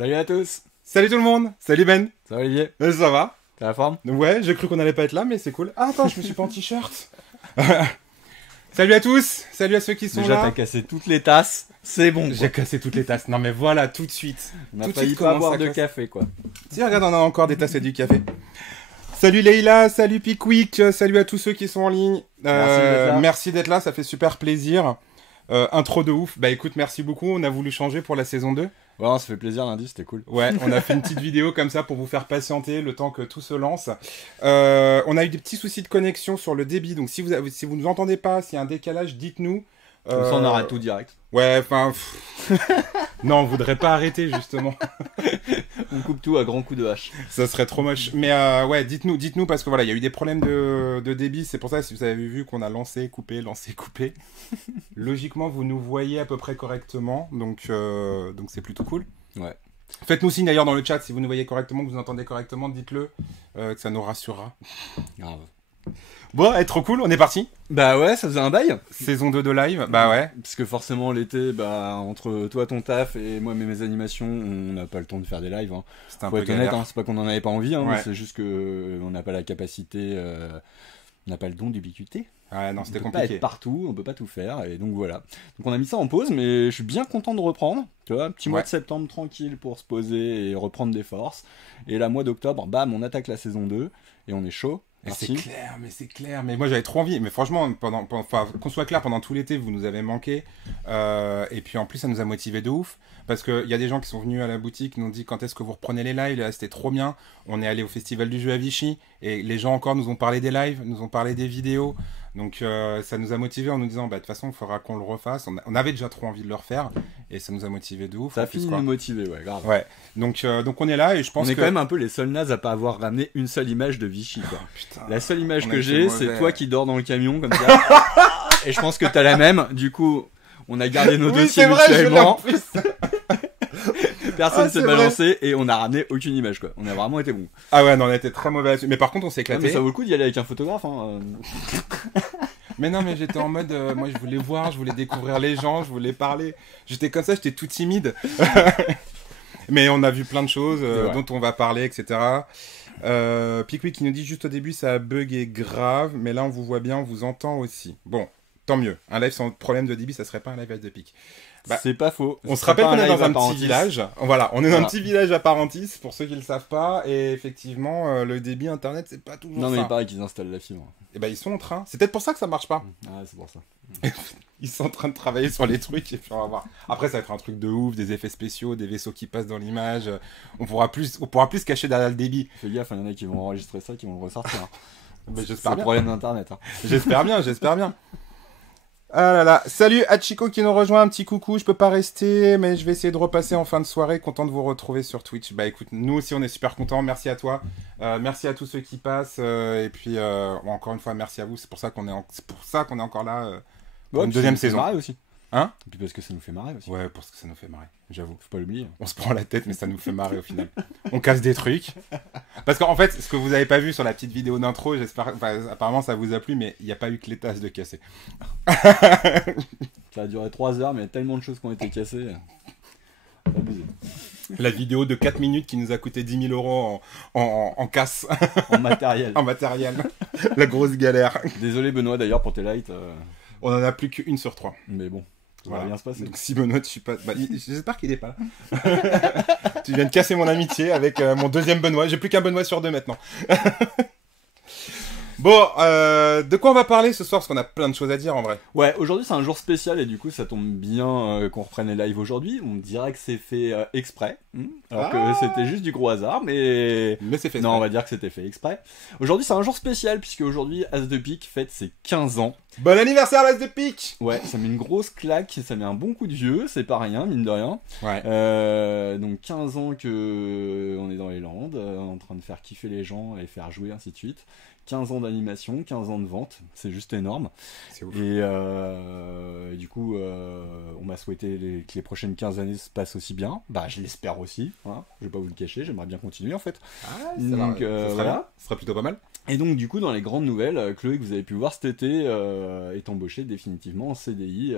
Salut à tous. Salut tout le monde. Salut Ben. Ça va Olivier? Ça va? T'as la forme? Ouais, j'ai cru qu'on allait pas être là, mais c'est cool. Ah, attends, je me suis pas en t-shirt. Salut à tous. Salut à ceux qui sont Déjà là. t'as cassé toutes les tasses, c'est bon. J'ai cassé toutes les tasses. Non mais voilà, tout de suite. On a tout de failli suite, pas commence boire à de casser. café quoi. Tiens, regarde, on a encore des tasses et du café. Salut Leïla, salut Pickwick, salut à tous ceux qui sont en ligne. Merci d'être là. Ça fait super plaisir. Intro de ouf. Bah écoute, merci beaucoup. On a voulu changer pour la saison 2. Ouais, ça fait plaisir lundi, c'était cool. Ouais, on a fait une petite vidéo comme ça pour vous faire patienter le temps que tout se lance. On a eu des petits soucis de connexion sur le débit, donc si vous nous entendez pas, s'il y a un décalage, dites-nous. Comme ça on arrête tout direct. Ouais, enfin... non, on voudrait pas arrêter, justement. On coupe tout à grands coups de hache. Ça serait trop moche. Mais ouais, dites-nous, parce que voilà, il y a eu des problèmes de débit. C'est pour ça, si vous avez vu qu'on a lancé, coupé. Logiquement, vous nous voyez à peu près correctement, donc c'est plutôt cool. Ouais. Faites-nous signe d'ailleurs dans le chat si vous nous voyez correctement, que vous entendez correctement, dites-le, que ça nous rassurera. Grave. Bon, trop cool, on est parti. Bah ouais, ça faisait un bail. Saison 2 de live, bah ouais. Parce que forcément l'été, bah entre toi ton taf et moi mes animations, on n'a pas le temps de faire des lives. Hein. C'était un Faut peu être honnête, galère. hein, c'est pas qu'on en avait pas envie, hein, Ouais. mais c'est juste que on n'a pas la capacité, on n'a pas le don d'ubiquité. Ouais, non, On c'était peut pas compliqué. être partout, on peut pas tout faire, et donc voilà. Donc on a mis ça en pause, mais je suis bien content de reprendre. Tu vois, un petit mois Ouais. de septembre tranquille pour se poser et reprendre des forces. Et là, mois d'octobre, bam, on attaque la saison 2, et on est chaud. Mais Parti. c'est clair. Mais moi j'avais trop envie. Mais franchement, enfin, qu'on soit clair, pendant tout l'été, vous nous avez manqué. Et puis en plus, ça nous a motivés de ouf. Parce qu'il y a des gens qui sont venus à la boutique, nous ont dit quand est-ce que vous reprenez les lives. Là, c'était trop bien. On est allé au festival du jeu à Vichy. Et les gens encore nous ont parlé des lives, nous ont parlé des vidéos. Donc ça nous a motivés en nous disant, bah de toute façon, il faudra qu'on le refasse. On avait déjà trop envie de le refaire. Et ça nous a motivés de ouf. Ça en a plus, fini de quoi. nous motiver, ouais, grave. Ouais. Donc on est là et je pense On est que... quand même un peu les seuls nazes à pas avoir ramené une seule image de Vichy, quoi. Putain. La seule image On a que été j'ai, mauvais. c'est toi qui dors dans le camion, comme ça. Et je pense que t'as la même. Du coup, on a gardé nos Oui, dossiers c'est vrai, je l'ai en mutuellement. plus. Personne Ah, s'est c'est balancé et on a ramené aucune image, quoi. On a vraiment été bons. Ah ouais, non, on a été très mauvais là-dessus. Mais par contre, on s'est Ouais, éclaté. mais ça vaut le coup d'y aller avec un photographe, hein. Mais non, mais j'étais en mode, moi je voulais voir, je voulais découvrir les gens, je voulais parler. J'étais comme ça, j'étais tout timide. Mais on a vu plein de choses Ouais. dont on va parler, etc. Pickwick qui nous dit juste au début ça a bugué grave, mais là on vous voit bien, on vous entend aussi. Bon, tant mieux. Un live sans problème de débit, ça serait pas un live de pic. Bah, C'est pas faux. On se C'est rappelle pas qu'on est live dans un à Parentis. petit village. Voilà, on est dans Voilà. un petit village à Parentis, pour ceux qui le savent pas. Et effectivement, le débit internet, c'est pas toujours Non, mais ça. il paraît qu'ils installent la fibre. Et ben ils sont en train. C'est peut-être pour ça que ça marche pas. Ah, c'est pour ça. Ils sont en train de travailler sur les trucs et puis on va voir. Après, ça va être un truc de ouf, des effets spéciaux, des vaisseaux qui passent dans l'image. On pourra plus se cacher derrière le débit. Fais gaffe, il y en a qui vont enregistrer ça, qui vont le ressortir. Hein. Ben, C'est j'espère le bien. problème d'internet. Hein. J'espère bien, j'espère bien. Ah là là. Salut Hachiko qui nous rejoint. Un petit coucou. Je peux pas rester, mais je vais essayer de repasser en fin de soirée. Content de vous retrouver sur Twitch. Bah écoute, nous aussi on est super contents. Merci à toi. Merci à tous ceux qui passent. Et puis encore une fois, merci à vous. C'est pour ça qu'on est encore là. Pour une puis deuxième ça nous fait saison. marrer aussi. Hein? Et puis parce que ça nous fait marrer aussi. Ouais, parce que ça nous fait marrer. J'avoue. Faut pas l'oublier. On se prend la tête, mais ça nous fait marrer au final. On casse des trucs. Parce qu'en fait, ce que vous avez pas vu sur la petite vidéo d'intro, j'espère, enfin, apparemment ça vous a plu, mais il n'y a pas eu que les tasses de casser. Ça a duré 3 heures, mais il y a tellement de choses qui ont été cassées. Abusé. La vidéo de 4 minutes qui nous a coûté 10 000 euros en casse, En matériel. en matériel. La grosse galère. Désolé Benoît d'ailleurs pour tes lights. On en a plus qu'une sur 3. Mais bon, ça va Voilà. bien se passer. Donc si Benoît, tu pas... bah, j'espère qu'il est pas là. Tu viens de casser mon amitié avec mon deuxième Benoît. J'ai plus qu'un Benoît sur 2 maintenant. Bon, de quoi on va parler ce soir? Parce qu'on a plein de choses à dire en vrai. Ouais, aujourd'hui c'est un jour spécial et du coup ça tombe bien qu'on reprenne les lives aujourd'hui. On dirait que c'est fait exprès, alors Ah. que c'était juste du gros hasard, mais... Mais c'est fait. Non, on va dire que c'était fait exprès. Aujourd'hui c'est un jour spécial puisque aujourd'hui As de Pique fête ses 15 ans. Bon anniversaire, l'As de pique. Ouais, ça met une grosse claque, ça met un bon coup de vieux, c'est pas rien, mine de rien. Ouais. Donc 15 ans que on est dans les Landes, en train de faire kiffer les gens et faire jouer, ainsi de suite. 15 ans d'animation, 15 ans de vente, c'est juste énorme. C'est ouf. Et du coup, on m'a souhaité que les prochaines 15 années se passent aussi bien. Bah, je l'espère aussi, hein. Je vais pas vous le cacher, j'aimerais bien continuer en fait. Ah, Donc, ça voilà. bien. Ce serait plutôt pas mal. Et donc, du coup, dans les grandes nouvelles, Chloé, que vous avez pu voir cet été, est embauché définitivement en CDI.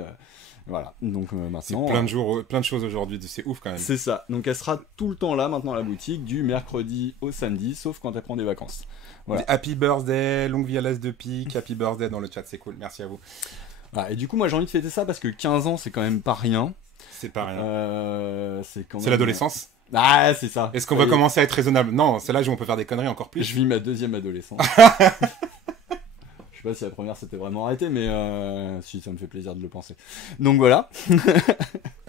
Voilà, donc C'est maintenant... plein de choses aujourd'hui, c'est ouf quand même. C'est ça, donc elle sera tout le temps là maintenant à la boutique, du mercredi au samedi, sauf quand elle prend des vacances. Voilà. Happy birthday, longue vie à l'as de pique, happy birthday dans le chat, c'est cool, merci à vous. Voilà, et du coup, moi j'ai envie de fêter ça parce que 15 ans, c'est quand même pas rien. C'est pas rien. C'est quand C'est même... l'adolescence. Ah, c'est ça. Est-ce qu'on va commencer à être raisonnable? Non, c'est l'âge où on peut faire des conneries encore plus. Je vis ma deuxième adolescence. Je sais pas si la première s'était vraiment arrêtée, mais si, ça me fait plaisir de le penser. Donc voilà.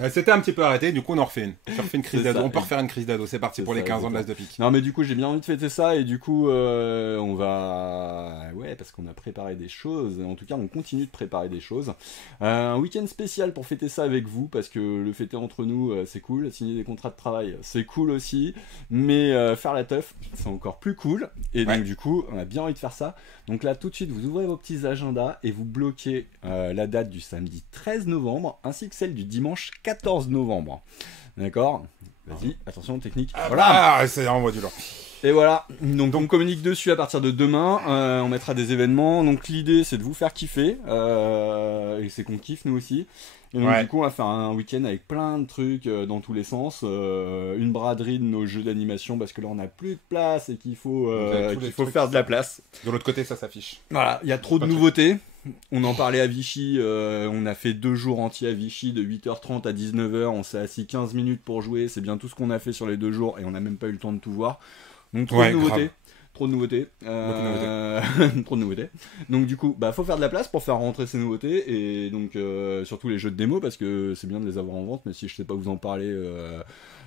C'était un petit peu arrêté, du coup on en refait une. On refait une crise C'est d'ado. ça. On peut refaire une crise d'ado, c'est parti C'est pour ça, les 15 ans de l'as exactement. de pique. Non, mais du coup, j'ai bien envie de fêter ça, et du coup, on va... Ouais, parce qu'on a préparé des choses, en tout cas, on continue de préparer des choses. Un week-end spécial pour fêter ça avec vous, parce que le fêter entre nous, c'est cool. Signer des contrats de travail, c'est cool aussi. Mais faire la teuf, c'est encore plus cool. Et donc, Ouais. du coup, on a bien envie de faire ça. Donc là, tout de suite, vous ouvrez vos petits agendas et vous bloquez la date du samedi 13 novembre, ainsi que celle du dimanche 14 novembre. D'accord? Vas-y, attention, technique. Voilà! Ah, c'est vraiment du lourd. Et voilà, donc on communique dessus à partir de demain, on mettra des événements, donc l'idée c'est de vous faire kiffer, et c'est qu'on kiffe nous aussi. Et donc Ouais. du coup on va faire un week-end avec plein de trucs dans tous les sens, une braderie de nos jeux d'animation parce que là on n'a plus de place et qu'il faut, Donc, il y a tous les trucs, faire de la place. De l'autre côté, ça s'affiche. Voilà, il y a trop de Pas de nouveautés. On en parlait à Vichy, on a fait 2 jours entiers à Vichy, de 8h30 à 19h, on s'est assis 15 minutes pour jouer, c'est bien tout ce qu'on a fait sur les 2 jours et on n'a même pas eu le temps de tout voir. Donc trop Ouais, de nouveautés. grave. Trop de nouveautés. Trop de nouveautés. Donc du coup, faut faire de la place pour faire rentrer ces nouveautés et donc surtout les jeux de démo parce que c'est bien de les avoir en vente, mais si je sais pas vous en parler,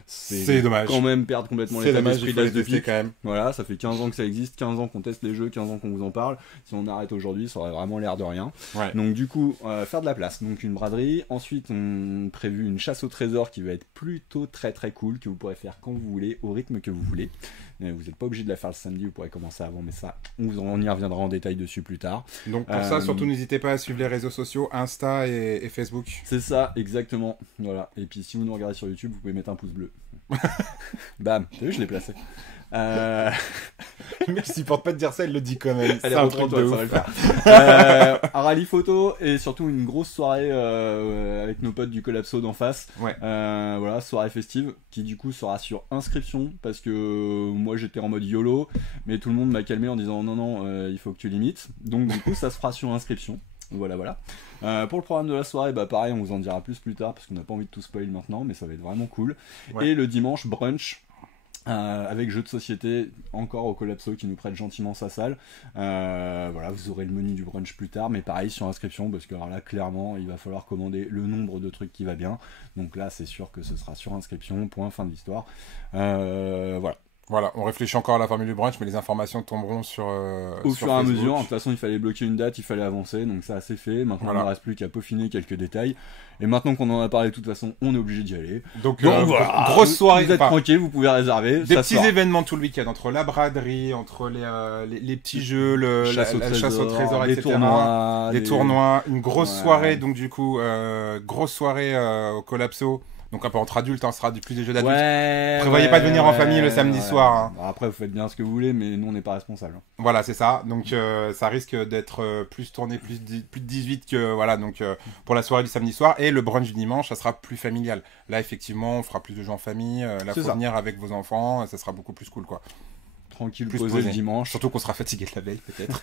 C'est dommage. quand même perdre complètement C'est l'état dommage, d'esprit il faut les d'As de tester Pique. quand même. Voilà, ça fait 15 ans que ça existe, 15 ans qu'on teste les jeux, 15 ans qu'on vous en parle. Si on arrête aujourd'hui, ça aurait vraiment l'air de rien. Ouais. Donc du coup, faire de la place. Donc une braderie. Ensuite, on prévu une chasse au trésor qui va être plutôt très très cool, que vous pourrez faire quand vous voulez, au rythme que vous voulez. Vous n'êtes pas obligé de la faire le samedi, vous pourrez commencer avant, mais ça, on y reviendra en détail dessus plus tard. Donc pour ça, surtout n'hésitez pas à suivre les réseaux sociaux, Insta et Facebook. C'est ça, exactement. Voilà. Et puis si vous nous regardez sur YouTube, vous pouvez mettre un pouce bleu. Bam, t'as vu, je l'ai placé. Merci, porte pas de dire ça, il le dit quand même. Allez, C'est un reprends-toi, truc de ça va ouf. le faire. Un rallye photo et surtout une grosse soirée avec nos potes du Collapso d'en face. Ouais. Voilà, soirée festive qui du coup sera sur inscription parce que moi j'étais en mode YOLO, mais tout le monde m'a calmé en disant non, il faut que tu limites. Donc du coup ça se fera sur inscription. Voilà. Pour le programme de la soirée, pareil, on vous en dira plus tard parce qu'on n'a pas envie de tout spoil maintenant, mais ça va être vraiment cool. Ouais. Et le dimanche, brunch. Avec jeux de société encore au Collapso qui nous prête gentiment sa salle. Voilà, vous aurez le menu du brunch plus tard, mais pareil sur inscription parce que alors là clairement il va falloir commander le nombre de trucs qui va bien. Donc là c'est sûr que ce sera sur inscription, point, fin de l'histoire. Voilà. Voilà, on réfléchit encore à la formule du brunch, mais les informations tomberont sur Au sur fur et à Facebook. mesure, de toute façon il fallait bloquer une date, il fallait avancer, donc ça c'est fait. Maintenant Voilà. il ne reste plus qu'à peaufiner quelques détails. Et maintenant qu'on en a parlé de toute façon, on est obligé d'y aller. Donc, voilà, grosse soirée. Vous êtes enfin, tranquille, vous pouvez réserver. des ça petits sort. événements tout le week-end, entre la braderie, entre les petits jeux, la chasse au trésor, les etc. tournois, Des tournois, une grosse Ouais. soirée, donc du coup, grosse soirée au Collapso. Donc un peu entre adultes, hein, ce sera plus des jeux d'adultes. Ouais, Prévoyez pas de venir en famille le samedi soir, hein. Bon, après, vous faites bien ce que vous voulez, mais nous, on n'est pas responsables. Voilà, c'est ça. Donc ça risque d'être plus tourné, plus de 18 que... Voilà, donc pour la soirée du samedi soir. Et le brunch du dimanche, ça sera plus familial. Là, effectivement, on fera plus de jeux en famille. Là, C'est faut ça. venir avec vos enfants. Ça sera beaucoup plus cool, quoi. Tranquille, Plus posé posé. le dimanche. Surtout qu'on sera fatigué de la veille, peut-être.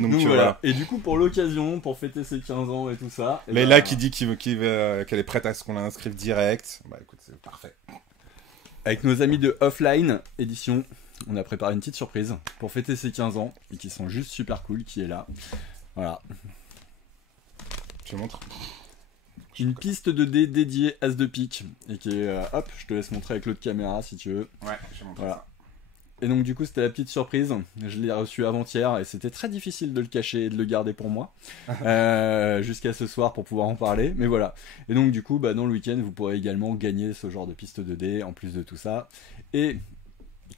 Donc voilà. voilà. Et du coup, pour l'occasion, pour fêter ses 15 ans et tout ça... et Leïla ben, qui dit qu'elle est prête à ce qu'on l'inscrive direct. Bah écoute, c'est parfait. Avec nos amis de Offline Édition, on a préparé une petite surprise pour fêter ses 15 ans, et qui sont juste super cool, qui est là. Voilà. Je te montre. Une piste de dés dédiée As de pique, et qui est... hop, je te laisse montrer avec l'autre caméra, si tu veux. Ouais, je te montre Voilà. Et donc du coup c'était la petite surprise, je l'ai reçu avant-hier et c'était très difficile de le cacher et de le garder pour moi jusqu'à ce soir pour pouvoir en parler, mais voilà. Et donc du coup dans le week-end vous pourrez également gagner ce genre de piste 2D en plus de tout ça. Et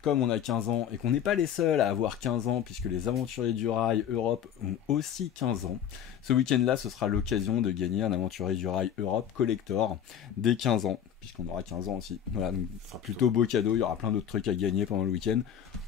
comme on a 15 ans et qu'on n'est pas les seuls à avoir 15 ans puisque les aventuriers du rail Europe ont aussi 15 ans, ce week-end-là ce sera l'occasion de gagner un aventurier du rail Europe Collector dès 15 ans, puisqu'on aura 15 ans aussi. Voilà, donc ce sera plutôt beau cadeau, il y aura plein d'autres trucs à gagner pendant le week-end.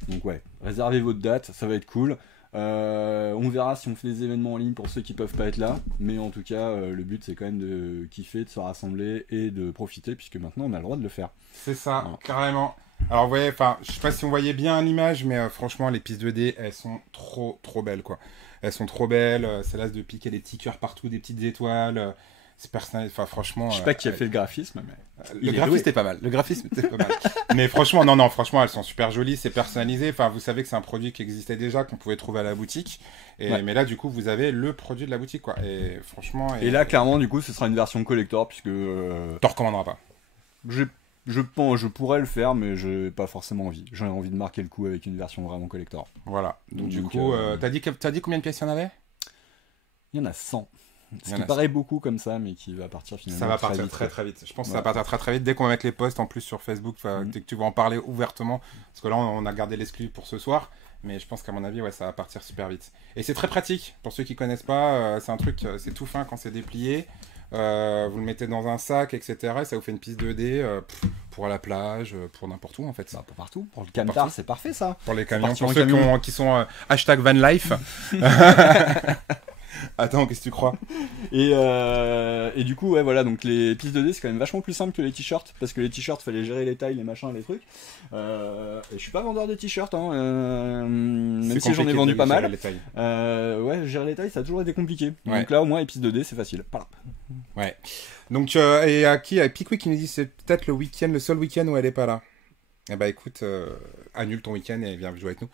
Donc ouais, réservez votre date, ça va être cool. On verra si on fait des événements en ligne pour ceux qui peuvent pas être là, mais en tout cas le but c'est quand même de kiffer, de se rassembler et de profiter, puisque maintenant on a le droit de le faire. C'est ça, carrément. Alors vous voyez, enfin, je sais pas si on voyait bien l'image, mais franchement les pistes 2D elles sont trop belles quoi. Elles sont trop belles, c'est là de piquer des petits cœurs partout, des petites étoiles. C'est personnel, enfin franchement. Je sais pas qui a fait le graphisme, mais le graphisme était pas mal. Le graphisme était pas mal. Mais franchement, non, franchement, elles sont super jolies, c'est personnalisé. Enfin, vous savez que c'est un produit qui existait déjà, qu'on pouvait trouver à la boutique. Mais là, du coup, vous avez le produit de la boutique, quoi. Et franchement. Et là, clairement, du coup, ce sera une version collector, puisque. T'en recommanderas pas. Je pense, je pourrais le faire, mais j'ai pas forcément envie. J'ai envie de marquer le coup avec une version vraiment collector. Voilà. Donc du coup, t'as dit combien de pièces il y en avait? Il y en a 100. Ce qui paraît beaucoup comme ça, mais qui va partir finalement. Ça va partir très vite. Je pense que ça va partir très vite dès qu'on va mettre les posts en plus sur Facebook, dès que tu vas en parler ouvertement. Parce que là, on a gardé l'exclu pour ce soir. Mais je pense qu'à mon avis, ouais, ça va partir super vite. Et c'est très pratique. Pour ceux qui connaissent pas, c'est un truc, c'est tout fin quand c'est déplié. Vous le mettez dans un sac, etc. Et ça vous fait une piste 2D pour la plage, pour n'importe où en fait. Bah, pour partout. Pour le camtar, c'est parfait ça. Pour les camions, pour ceux qui sont hashtag vanlife. Attends, qu'est-ce que tu crois? Et du coup, ouais, voilà, donc les pistes 2D c'est quand même vachement plus simple que les t-shirts, parce que les t-shirts, fallait gérer les tailles, les machins, les trucs. Et je suis pas vendeur de t-shirts, même si j'en ai vendu pas mal. Ouais, gérer les tailles, ça a toujours été compliqué. Ouais. Donc là, au moins, les pistes 2D, c'est facile. Voilà. Ouais. Donc, et à Pickwick qui nous dit c'est peut-être le seul week-end où elle est pas là. Eh bah écoute, annule ton week-end et viens jouer avec nous.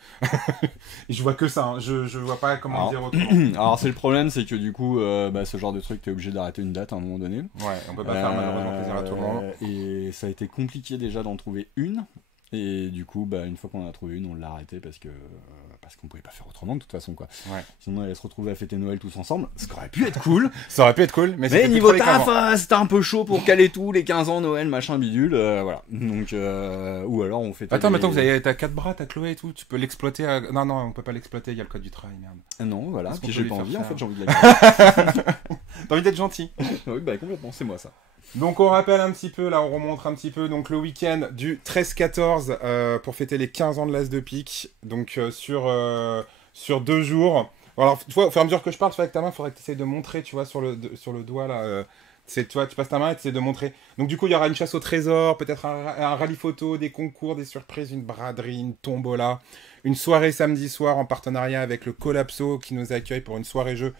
Je vois que ça, hein. Je vois pas comment dire autrement. Alors c'est le problème, c'est que du coup, ce genre de truc, t'es obligé d'arrêter une date à un moment donné. Ouais, on peut pas faire malheureusement plaisir à tout le monde. Et ça a été compliqué déjà d'en trouver une. Et du coup, une fois qu'on en a trouvé une, on l'a arrêté parce qu'on pouvait pas faire autrement de toute façon, quoi. Ouais. Sinon, on allait se retrouver à fêter Noël tous ensemble, ce qui aurait pu être cool. Ça aurait pu être cool, mais niveau taf, c'était un peu chaud pour caler tout, les 15 ans, Noël, machin bidule, voilà. Donc, ou alors on fait. Attends, t'as 4 bras, t'as Chloé et tout, tu peux l'exploiter. Non, on peut pas l'exploiter, il y a le code du travail, merde. Non, voilà, puis j'ai pas envie, en fait, j'ai envie de la garder. T'as envie d'être gentil. Oui, complètement, c'est moi ça. Donc on rappelle un petit peu, là on remonte un petit peu, donc le week-end du 13-14 pour fêter les 15 ans de l'As de pique, donc sur 2 jours. Alors tu vois, au fur et à mesure que je parle, tu vois, avec ta main, il faudrait que tu essayes de montrer, tu vois, sur le doigt là, tu vois, tu passes ta main et tu essaies de montrer. Donc du coup il y aura une chasse au trésor, peut-être un rallye photo, des concours, des surprises, une braderie, une tombola, une soirée samedi soir en partenariat avec le Collapso qui nous accueille pour une soirée jeu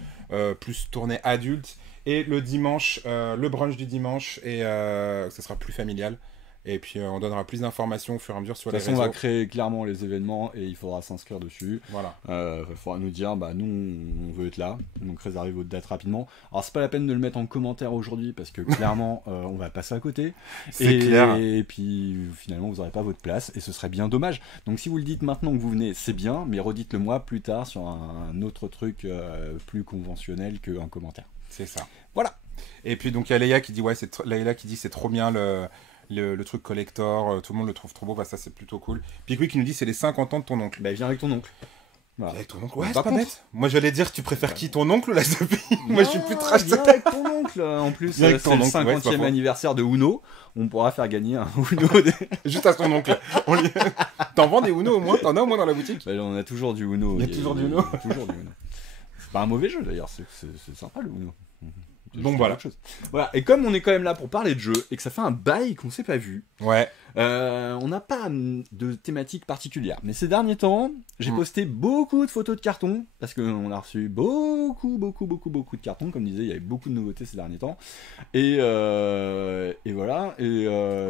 plus tournée adulte. Et le dimanche, le brunch du dimanche, et ça sera plus familial. Et puis on donnera plus d'informations au fur et à mesure sur les réseaux. De toute façon, on va créer clairement les événements et il faudra s'inscrire dessus. Voilà. Il faudra nous dire, nous on veut être là, donc réservez votre date rapidement. Alors c'est pas la peine de le mettre en commentaire aujourd'hui parce que clairement on va passer à côté. C'est clair. Et puis finalement vous n'aurez pas votre place et ce serait bien dommage. Donc si vous le dites maintenant que vous venez, c'est bien, mais redites-le moi plus tard sur un autre truc plus conventionnel qu'un commentaire. C'est ça. Voilà. Et puis donc il y a Leïla qui dit c'est trop bien le truc collector, tout le monde le trouve trop beau, ça c'est plutôt cool. Pickwick qui nous dit c'est les 50 ans de ton oncle. Viens avec ton oncle. Voilà. Avec ton oncle, ouais, c'est pas bête. Moi j'allais dire tu préfères qui, ton oncle ou la Sophie? Moi je suis plus trash. Viens avec ton oncle. En plus c'est le 50e anniversaire de Uno. On pourra faire gagner un Uno. Juste à son oncle. T'en vends des Uno au moins? T'en as au moins dans la boutique? On a toujours du Uno. Il y a toujours du Uno. C'est pas un mauvais jeu d'ailleurs, c'est sympa le Uno. Donc voilà. Voilà. Et comme on est quand même là pour parler de jeu et que ça fait un bail qu'on s'est pas vu, ouais. On n'a pas de thématique particulière. Mais ces derniers temps, j'ai posté beaucoup de photos de cartons parce qu'on a reçu beaucoup de cartons. Comme disait, il y avait beaucoup de nouveautés ces derniers temps. Et voilà. Et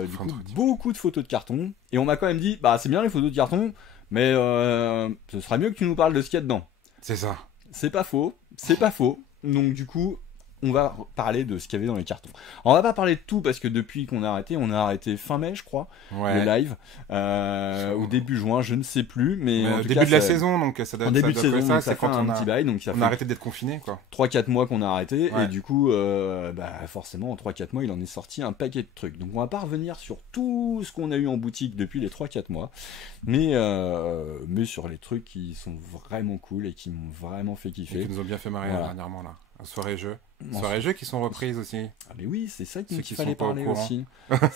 du coup, beaucoup de photos de cartons. Et on m'a quand même dit, c'est bien les photos de cartons, mais ce serait mieux que tu nous parles de ce qu'il y a dedans. C'est ça. C'est pas faux. Donc du coup, on va parler de ce qu'il y avait dans les cartons. Alors, on va pas parler de tout parce que depuis qu'on a arrêté fin mai, je crois, le live, ou début juin, je ne sais plus, mais en tout début cas, de la saison, donc ça doit en début de saison, ça, c'est quand on a un petit bail, donc ça on a arrêté d'être confiné, quoi. 3-4 mois qu'on a arrêté, et du coup, forcément, en 3-4 mois, il en est sorti un paquet de trucs. Donc, on va pas revenir sur tout ce qu'on a eu en boutique depuis les 3-4 mois, mais sur les trucs qui sont vraiment cool et qui m'ont vraiment fait kiffer. Et qui nous ont bien fait marrer dernièrement, là. Soirée-jeu. Non, Soirée-jeux qui sont reprises aussi. Ah mais oui, c'est ça Ceux qu'il qui fallait sont pas au parler courant. aussi.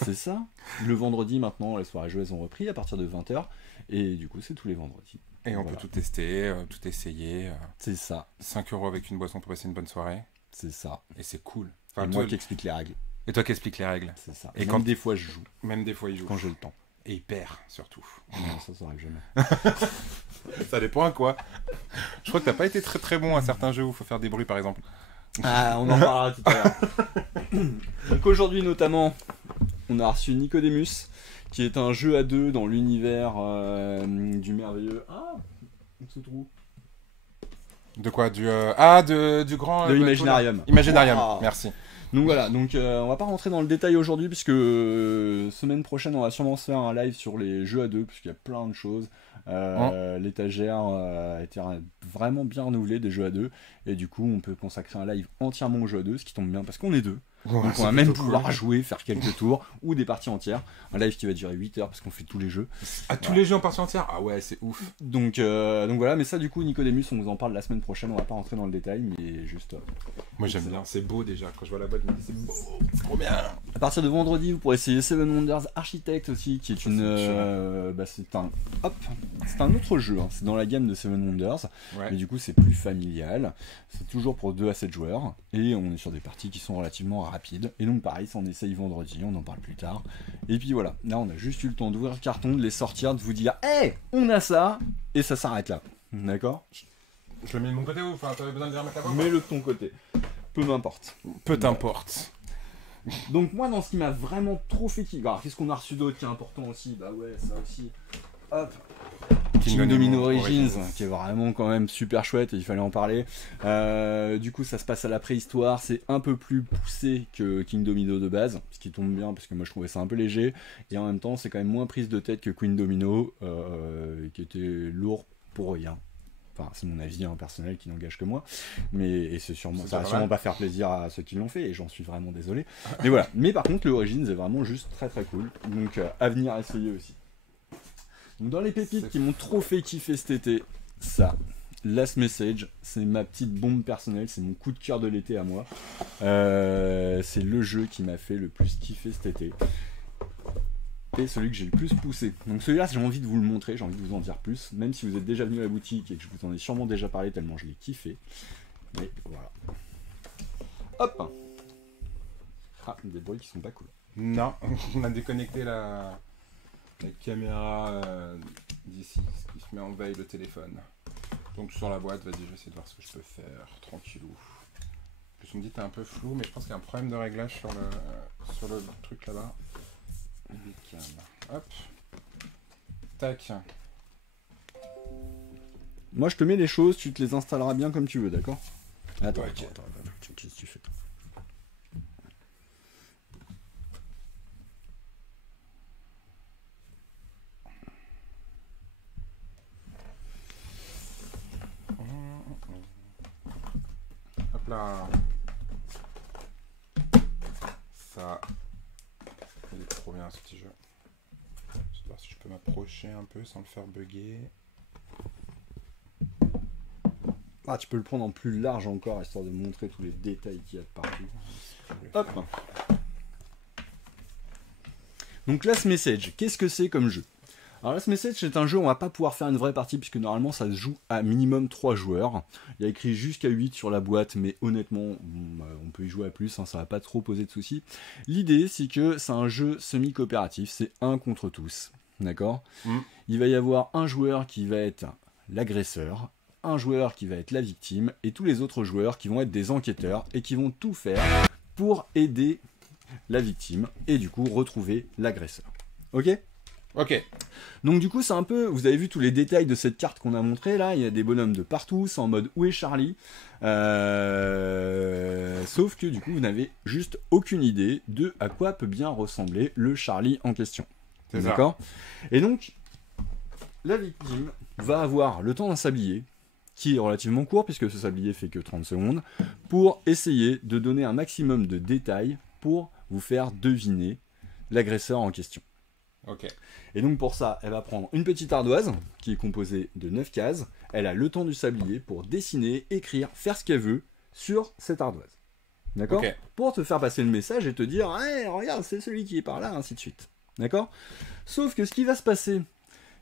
C'est ça. Le vendredi maintenant, les soirées jeux elles ont repris à partir de 20h. Et du coup, c'est tous les vendredis. Et on Voilà. peut tout tester, tout essayer. C'est ça. 5 € avec une boisson pour passer une bonne soirée. C'est ça. Et c'est cool. Et Enfin, moi toi- qui explique les règles. Et toi qui expliques les règles. C'est ça. Et Et quand- quand des fois je joue, Même des fois, il joue. quand j'ai le temps. Et il perd, surtout. Non, ça arrive jamais. Ça dépend à quoi. Je crois que t'as pas été très très bon à certains jeux où il faut faire des bruits, par exemple. Ah, on en parlera tout à l'heure. Donc aujourd'hui notamment, on a reçu Nicodemus, qui est un jeu à deux dans l'univers du merveilleux. Ah, on se trouve. De quoi du grand... De Imaginarium. Imaginarium, Wow. merci. Donc voilà, donc on va pas rentrer dans le détail aujourd'hui puisque semaine prochaine on va sûrement se faire un live sur les jeux à deux puisqu'il y a plein de choses. L'étagère a été vraiment bien renouvelée des jeux à deux et du coup on peut consacrer un live entièrement aux jeux à deux, ce qui tombe bien parce qu'on est deux. Donc on va même pouvoir jouer, faire quelques tours ou des parties entières. Un live qui va durer 8 heures parce qu'on fait tous les jeux. À tous les jeux en partie entière. Ah ouais, c'est ouf. Donc voilà, mais ça du coup Nicodemus on vous en parle la semaine prochaine, on va pas rentrer dans le détail mais juste... Moi j'aime bien, c'est beau déjà. Quand je vois la boîte, je me dis c'est beau, c'est trop bien. À partir de vendredi, vous pourrez essayer Seven Wonders Architect aussi, qui est une, c'est un autre jeu. Hein. C'est dans la gamme de Seven Wonders, Ouais. mais du coup c'est plus familial. C'est toujours pour 2 à 7 joueurs et on est sur des parties qui sont relativement rapides. Et donc pareil, ça on essaye vendredi, on en parle plus tard. Et puis voilà, là on a juste eu le temps d'ouvrir le carton, de les sortir, de vous dire, hey, on a ça, et ça s'arrête là. D'accord? Je le mets de mon côté ou enfin, t'avais besoin de dire mettre la voix? Mets-le de ton côté. Peu m'importe. Peu t'importe. Donc moi dans ce qui m'a vraiment trop fait kiffer, alors qu'est-ce qu'on a reçu d'autre qui est important aussi? Bah ouais ça aussi. Hop. King Domino Origins, qui est vraiment quand même super chouette et il fallait en parler. Du coup ça se passe à la préhistoire, c'est un peu plus poussé que King Domino de base, ce qui tombe bien parce que moi je trouvais ça un peu léger, et en même temps c'est quand même moins prise de tête que Queen Domino, qui était lourd pour rien. Enfin, c'est mon avis personnel qui n'engage que moi, mais et c'est sûrement, ça va sûrement pas faire plaisir à ceux qui l'ont fait, et j'en suis vraiment désolé. Mais voilà. Mais par contre, le Origins est vraiment juste très très cool, donc à venir essayer aussi. Donc dans les pépites qui m'ont trop fait kiffer cet été, ça, Last Message, c'est ma petite bombe personnelle, c'est mon coup de cœur de l'été à moi. C'est le jeu qui m'a fait le plus kiffer cet été. Et celui que j'ai le plus poussé. Donc celui-là, j'ai envie de vous le montrer, j'ai envie de vous en dire plus, même si vous êtes déjà venu à la boutique et que je vous en ai sûrement déjà parlé tellement je l'ai kiffé. Mais voilà. Hop. Ah, des bruits qui sont pas cool. Non, on a déconnecté la caméra d'ici, ce qui se met en veille le téléphone. Donc sur la boîte, vas-y, je vais essayer de voir ce que je peux faire, tranquillou. En plus on me dit que t'es un peu flou, mais je pense qu'il y a un problème de réglage sur le truc là-bas. Hop. Tac. Moi je te mets les choses, tu te les installeras bien comme tu veux, d'accord? Attends, Ouais, attends, ok. attends, qu'est-ce que tu fais? Hop là. Ça. Il est trop bien ce petit jeu. Je vais voir si je peux m'approcher un peu sans le faire bugger. Ah, tu peux le prendre en plus large encore, histoire de montrer tous les détails qu'il y a de partout. Hop. Donc Last Message, qu'est-ce que c'est comme jeu? Alors Last Message, c'est un jeu où on va pas pouvoir faire une vraie partie puisque normalement ça se joue à minimum 3 joueurs. Il y a écrit jusqu'à 8 sur la boîte, mais honnêtement on peut y jouer à plus, hein, ça va pas trop poser de soucis. L'idée c'est que c'est un jeu semi-coopératif, c'est un contre tous, d'accord? Il va y avoir un joueur qui va être l'agresseur, un joueur qui va être la victime et tous les autres joueurs qui vont être des enquêteurs et qui vont tout faire pour aider la victime et du coup retrouver l'agresseur. Ok? Ok. Donc du coup c'est un peu, vous avez vu tous les détails de cette carte qu'on a montré là, il y a des bonhommes de partout, c'est en mode où est Charlie, sauf que du coup vous n'avez juste aucune idée de à quoi peut bien ressembler le Charlie en question. C'est ça. D'accord? Et donc la victime va avoir le temps d'un sablier qui est relativement court puisque ce sablier fait que 30 secondes pour essayer de donner un maximum de détails pour vous faire deviner l'agresseur en question. Ok. Et donc pour ça, elle va prendre une petite ardoise qui est composée de 9 cases. Elle a le temps du sablier pour dessiner, écrire, faire ce qu'elle veut sur cette ardoise. D'accord ? Ok. Pour te faire passer le message et te dire « Hey, regarde, c'est celui qui est par là, ainsi de suite. » D'accord ? Sauf que ce qui va se passer,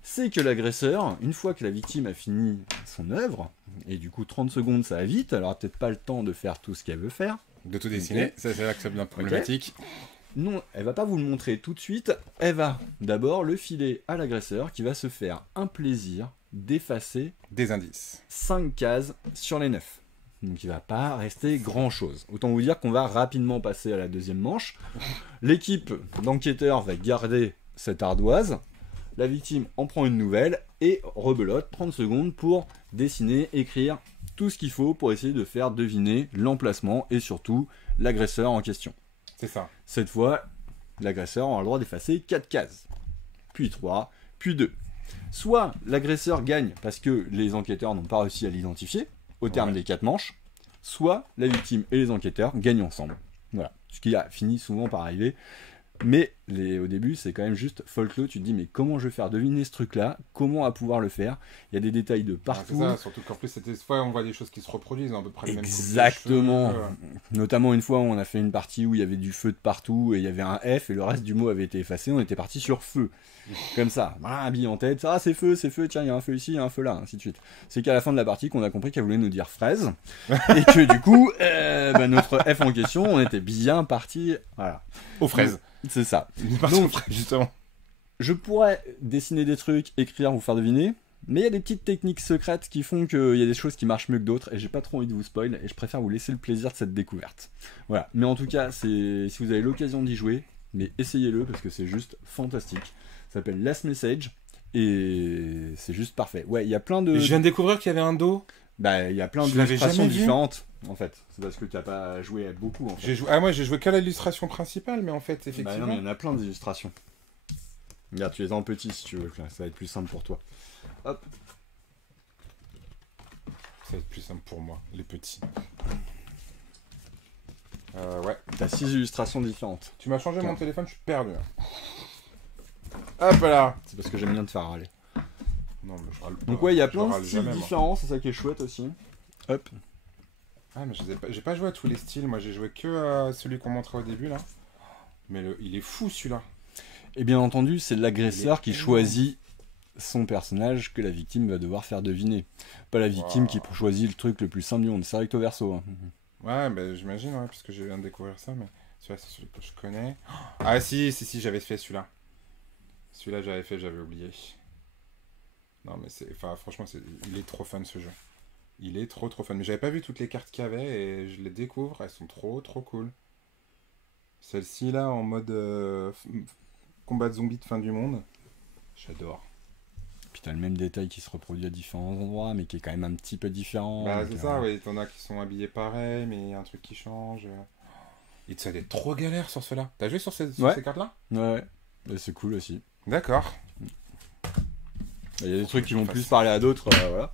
c'est que l'agresseur, une fois que la victime a fini son œuvre, et du coup 30 secondes ça va vite, elle aura peut-être pas le temps de faire tout ce qu'elle veut faire. De tout dessiner, Ok. ça c'est là que ça devient problématique. Non, elle va pas vous le montrer tout de suite, elle va d'abord le filer à l'agresseur qui va se faire un plaisir d'effacer Des indices. 5 cases sur les 9. Donc il va pas rester grand chose. Autant vous dire qu'on va rapidement passer à la deuxième manche. L'équipe d'enquêteurs va garder cette ardoise. La victime en prend une nouvelle et rebelote 30 secondes pour dessiner, écrire tout ce qu'il faut pour essayer de faire deviner l'emplacement et surtout l'agresseur en question. C'est ça. Cette fois, l'agresseur aura le droit d'effacer 4 cases, puis 3, puis 2. Soit l'agresseur gagne parce que les enquêteurs n'ont pas réussi à l'identifier au terme des 4 manches, soit la victime et les enquêteurs gagnent ensemble. Voilà, ce qui a fini souvent par arriver. Mais au début, c'est quand même juste folklore. Tu te dis, mais comment je vais faire deviner ce truc-là ? Comment à pouvoir le faire ? Il y a des détails de partout. C'est ça, surtout qu'en plus, c'était fois, on voit des choses qui se reproduisent, à peu près les mêmes coupes de Exactement. cheveux. Notamment une fois, on a fait une partie où il y avait du feu de partout et il y avait un F et le reste du mot avait été effacé. On était parti sur feu. Comme ça, voilà, habillé en tête. Ah, c'est feu, tiens, il y a un feu ici, il y a un feu là, ainsi de suite. C'est qu'à la fin de la partie qu'on a compris qu'elle voulait nous dire fraise. Et que du coup, notre F en question, on était bien parti. Voilà. Aux fraises. C'est ça. Donc, justement. Je pourrais dessiner des trucs, écrire, vous faire deviner, mais il y a des petites techniques secrètes qui font qu'il y a des choses qui marchent mieux que d'autres, et j'ai pas trop envie de vous spoil, et je préfère vous laisser le plaisir de cette découverte. Voilà. Mais en tout cas, si vous avez l'occasion d'y jouer, mais essayez-le parce que c'est juste fantastique. Ça s'appelle Last Message, et c'est juste parfait. Ouais, il y a plein de... Je viens de découvrir qu'il y avait un dos. Bah, il y a plein Je l'avais d'illustrations jamais vu. différentes, en fait. C'est parce que tu n'as pas joué à beaucoup, en fait. Moi j'ai joué qu'à l'illustration principale, mais en fait, Bah effectivement. non, mais il y en a plein d'illustrations. Regarde, tu les as en petit si tu veux, ça va être plus simple pour toi. Hop. Ça va être plus simple pour moi, les petits. Ouais. T'as 6 illustrations différentes. Tu m'as changé mon téléphone, je suis perdu. Hop là. C'est parce que j'aime bien te faire râler. Non, mais je râle pas. Donc ouais, il y a Je plein de râle styles jamais, moi. différents, c'est ça qui est chouette aussi. Hop. Ah, mais j'ai pas joué à tous les styles, moi j'ai joué que à celui qu'on montrait au début là. Mais il est fou celui-là. Et bien entendu, c'est l'agresseur qui énorme. choisit son personnage que la victime va devoir faire deviner. Pas la victime qui choisit le truc le plus simple du monde. C'est recto verso. Hein. Ouais, bah j'imagine, ouais, parce que je viens de découvrir ça, mais celui-là c'est celui que je connais. Ah si, j'avais fait celui-là. Celui-là j'avais oublié. Non mais franchement, il est trop fun ce jeu. Il est trop fun. Mais j'avais pas vu toutes les cartes qu'il y avait et je les découvre, elles sont trop cool. Celle-ci là en mode combat de zombies de fin du monde. J'adore. Puis t'as le même détail qui se reproduit à différents endroits, mais qui est quand même un petit peu différent. Bah c'est ça, oui. T'en as qui sont habillés pareil, mais il y a un truc qui change. Et ça doit être trop galère sur ceux-là. T'as joué sur ces cartes-là ? Ouais. Bah, c'est cool aussi. D'accord. Il y a des trucs qui vont plus parler à d'autres, voilà.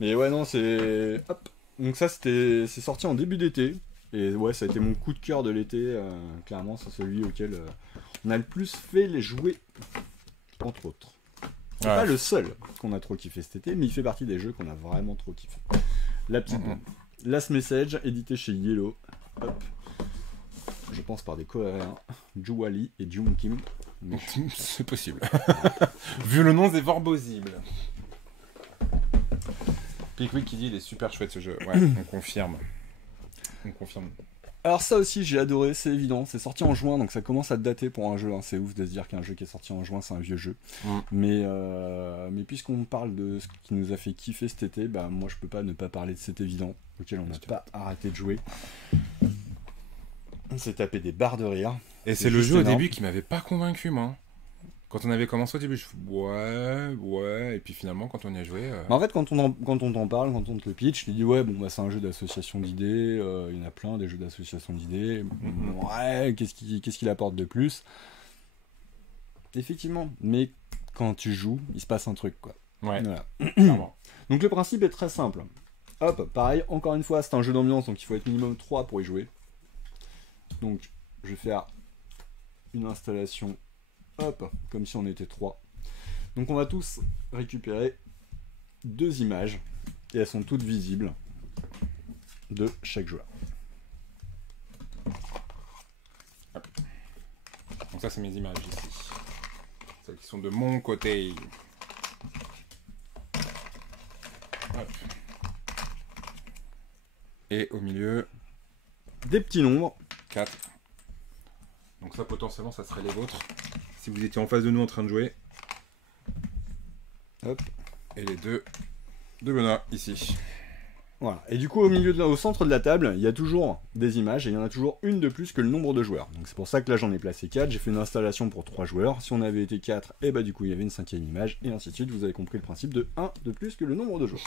Mais ouais, non, c'est... Hop. Donc ça, c'est sorti en début d'été. Et ouais, ça a été mon coup de cœur de l'été. Clairement, c'est celui auquel on a le plus fait les jouer, entre autres. C'est pas le seul qu'on a trop kiffé cet été, mais il fait partie des jeux qu'on a vraiment trop kiffé. La petite bombe. Last Message, édité chez Yellow. Hop. Je pense par des Coréens, Ju Ali et Jung Kim. C'est possible. Vu le nom, c'est fort possible. Pickwick qui dit il est super chouette ce jeu. Ouais, on confirme. On confirme. Alors ça aussi j'ai adoré, c'est évident, c'est sorti en juin donc ça commence à dater pour un jeu, hein. C'est ouf de se dire qu'un jeu qui est sorti en juin c'est un vieux jeu. Mais puisqu'on parle de ce qui nous a fait kiffer cet été, bah moi je peux pas ne pas parler de cet évident auquel on n'a pas arrêté de jouer. On s'est tapé des barres de rire. Et c'est le jeu au début qui m'avait pas convaincu moi. Quand on avait commencé au début, je fais ouais, et puis finalement quand on y a joué... Bah en fait quand on t'en parle, quand on te le pitch, tu dis ouais bon bah c'est un jeu d'association d'idées, il y en a plein des jeux d'association d'idées, ouais qu'est-ce qu'il apporte de plus? Effectivement, mais quand tu joues, il se passe un truc quoi. Ouais, voilà. clairement. Donc le principe est très simple. Hop, pareil, encore une fois c'est un jeu d'ambiance donc il faut être minimum 3 pour y jouer. Donc je vais faire une installation. Hop, comme si on était 3. Donc on va tous récupérer 2 images, et elles sont toutes visibles. de chaque joueur. Donc ça, c'est mes images ici. Celles qui sont de mon côté. Hop. Et au milieu, des petits nombres. 4. Donc ça, potentiellement, ça serait les vôtres. Si vous étiez en face de nous en train de jouer. Hop. Et les deux de Benoît, ici. Voilà. Et du coup, au centre de la table, il y a toujours des images et il y en a toujours une de plus que le nombre de joueurs. Donc c'est pour ça que là, j'en ai placé 4. J'ai fait une installation pour 3 joueurs. Si on avait été 4, et bah du coup, il y avait une 5e image et ainsi de suite. Vous avez compris le principe de 1 de plus que le nombre de joueurs.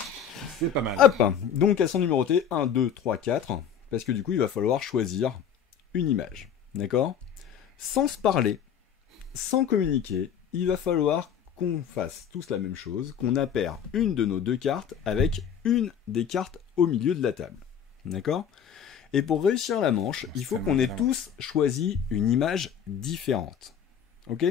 C'est pas mal. Hop. Donc elles sont numérotées 1, 2, 3, 4. Parce que du coup, il va falloir choisir une image. D'accord ? Sans se parler, sans communiquer, il va falloir qu'on fasse tous la même chose, qu'on appaire une de nos 2 cartes avec une des cartes au milieu de la table. D'accord ? Et pour réussir la manche, il faut qu'on ait tous choisi une image différente. Ok ?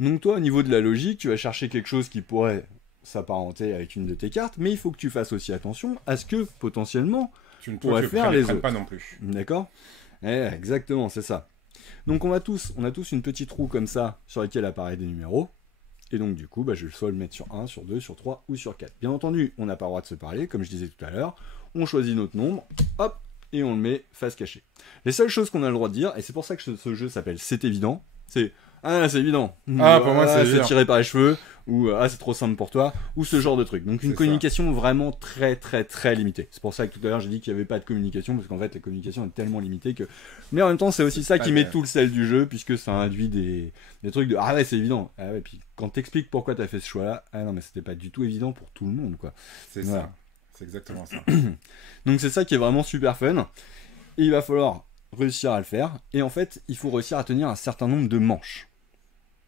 Donc toi, au niveau de la logique, tu vas chercher quelque chose qui pourrait s'apparenter avec une de tes cartes, mais il faut que tu fasses aussi attention à ce que, potentiellement, tu ne pourrais faire les autres. Pas non plus. D'accord ? Exactement, c'est ça. Donc on a tous une petite roue comme ça sur laquelle apparaissent des numéros. Et donc du coup, je vais soit le mettre sur 1, sur 2, sur 3 ou sur 4. Bien entendu, on n'a pas le droit de se parler, comme je disais tout à l'heure. On choisit notre nombre, hop, et on le met face cachée. Les seules choses qu'on a le droit de dire, et c'est pour ça que ce jeu s'appelle C'est évident, c'est « Ah, c'est évident !» Ah, pour moi, c'est tiré par les cheveux, ou « Ah, c'est trop simple pour toi », ou ce genre de truc. Donc une communication vraiment très très très limitée. C'est pour ça que tout à l'heure j'ai dit qu'il n'y avait pas de communication, parce qu'en fait la communication est tellement limitée que... Mais en même temps, c'est aussi ça qui met tout le sel du jeu, puisque ça induit des trucs de « Ah ouais, c'est évident !» Ah ouais, puis quand t'expliques pourquoi t'as fait ce choix-là, ah non, mais c'était pas du tout évident pour tout le monde, quoi. C'est ça, c'est exactement ça. Donc c'est ça qui est vraiment super fun. Et il va falloir réussir à le faire, et en fait, il faut réussir à tenir un certain nombre de manches.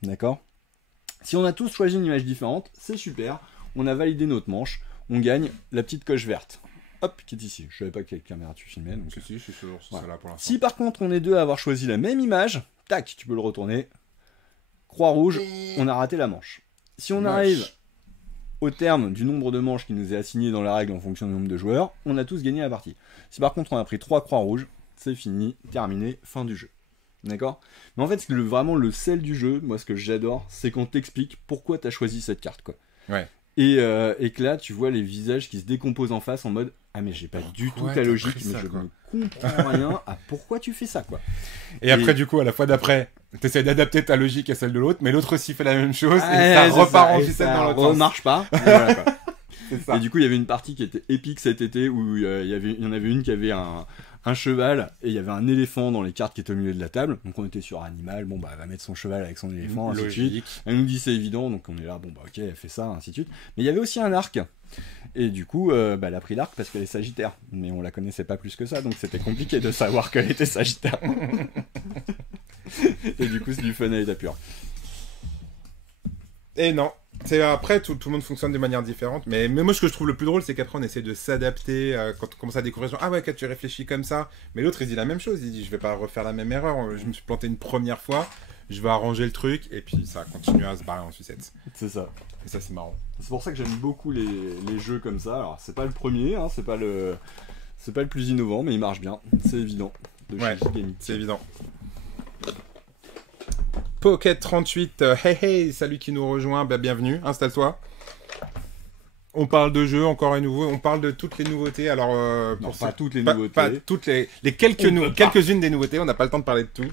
D'accord ? Si on a tous choisi une image différente, c'est super, on a validé notre manche, on gagne la petite coche verte. Hop, qui est ici. Je savais pas quelle caméra tu filmais. Donc... Si, je suis sûr, c'est celle-là pour l'instant. Si par contre on est deux à avoir choisi la même image, tac, tu peux le retourner. Croix rouge, on a raté la manche. Si on arrive au terme du nombre de manches qui nous est assigné dans la règle en fonction du nombre de joueurs, on a tous gagné la partie. Si par contre on a pris 3 croix rouges, c'est fini, terminé, fin du jeu. D'accord ? Mais en fait, vraiment le sel du jeu, moi ce que j'adore, c'est qu'on t'explique pourquoi t'as choisi cette carte, quoi. Ouais. Et que là, tu vois les visages qui se décomposent en face en mode « Ah mais j'ai pas du tout ta logique, mais je ne comprends rien à pourquoi tu fais ça, quoi. » Et après, du coup, à la fois d'après, t'essaies d'adapter ta logique à celle de l'autre, mais l'autre aussi fait la même chose, et ça repart en ficelle dans l'autre sens. Ça marche pas, et voilà, quoi. Et du coup, il y avait une partie qui était épique cet été, où il y en avait une qui avait un cheval et il y avait un éléphant dans les cartes qui étaient au milieu de la table. Donc on était sur animal, bon bah elle va mettre son cheval avec son éléphant, ainsi de suite. Elle nous dit c'est évident, donc on est là, bon bah ok, elle fait ça, ainsi de suite. Mais il y avait aussi un arc. Et du coup, elle a pris l'arc parce qu'elle est sagittaire. Mais on la connaissait pas plus que ça, donc c'était compliqué de savoir qu'elle était sagittaire. Et du coup, c'est du fun à l'état pur. Et non. C'est après, tout le monde fonctionne de manière différente. Mais moi, ce que je trouve le plus drôle, c'est qu'après, on essaie de s'adapter quand on commence à découvrir. Genre, ah ouais, quand tu réfléchis comme ça. Mais l'autre, il dit la même chose. Il dit, je vais pas refaire la même erreur. Je me suis planté une première fois. Je vais arranger le truc. Et puis, ça continue à se barrer en sucette. C'est ça. Et ça, c'est marrant. C'est pour ça que j'aime beaucoup les jeux comme ça. Alors, c'est pas le premier, hein, c'est pas le plus innovant, mais il marche bien. C'est évident. Ouais, c'est évident. Pocket 38, hey, salut qui nous rejoint, bienvenue, installe-toi. On parle de jeux, encore et nouveau, on parle de toutes les nouveautés, alors... non, pas toutes les nouveautés. Pas toutes les quelques-unes des nouveautés, on n'a pas le temps de parler de tout.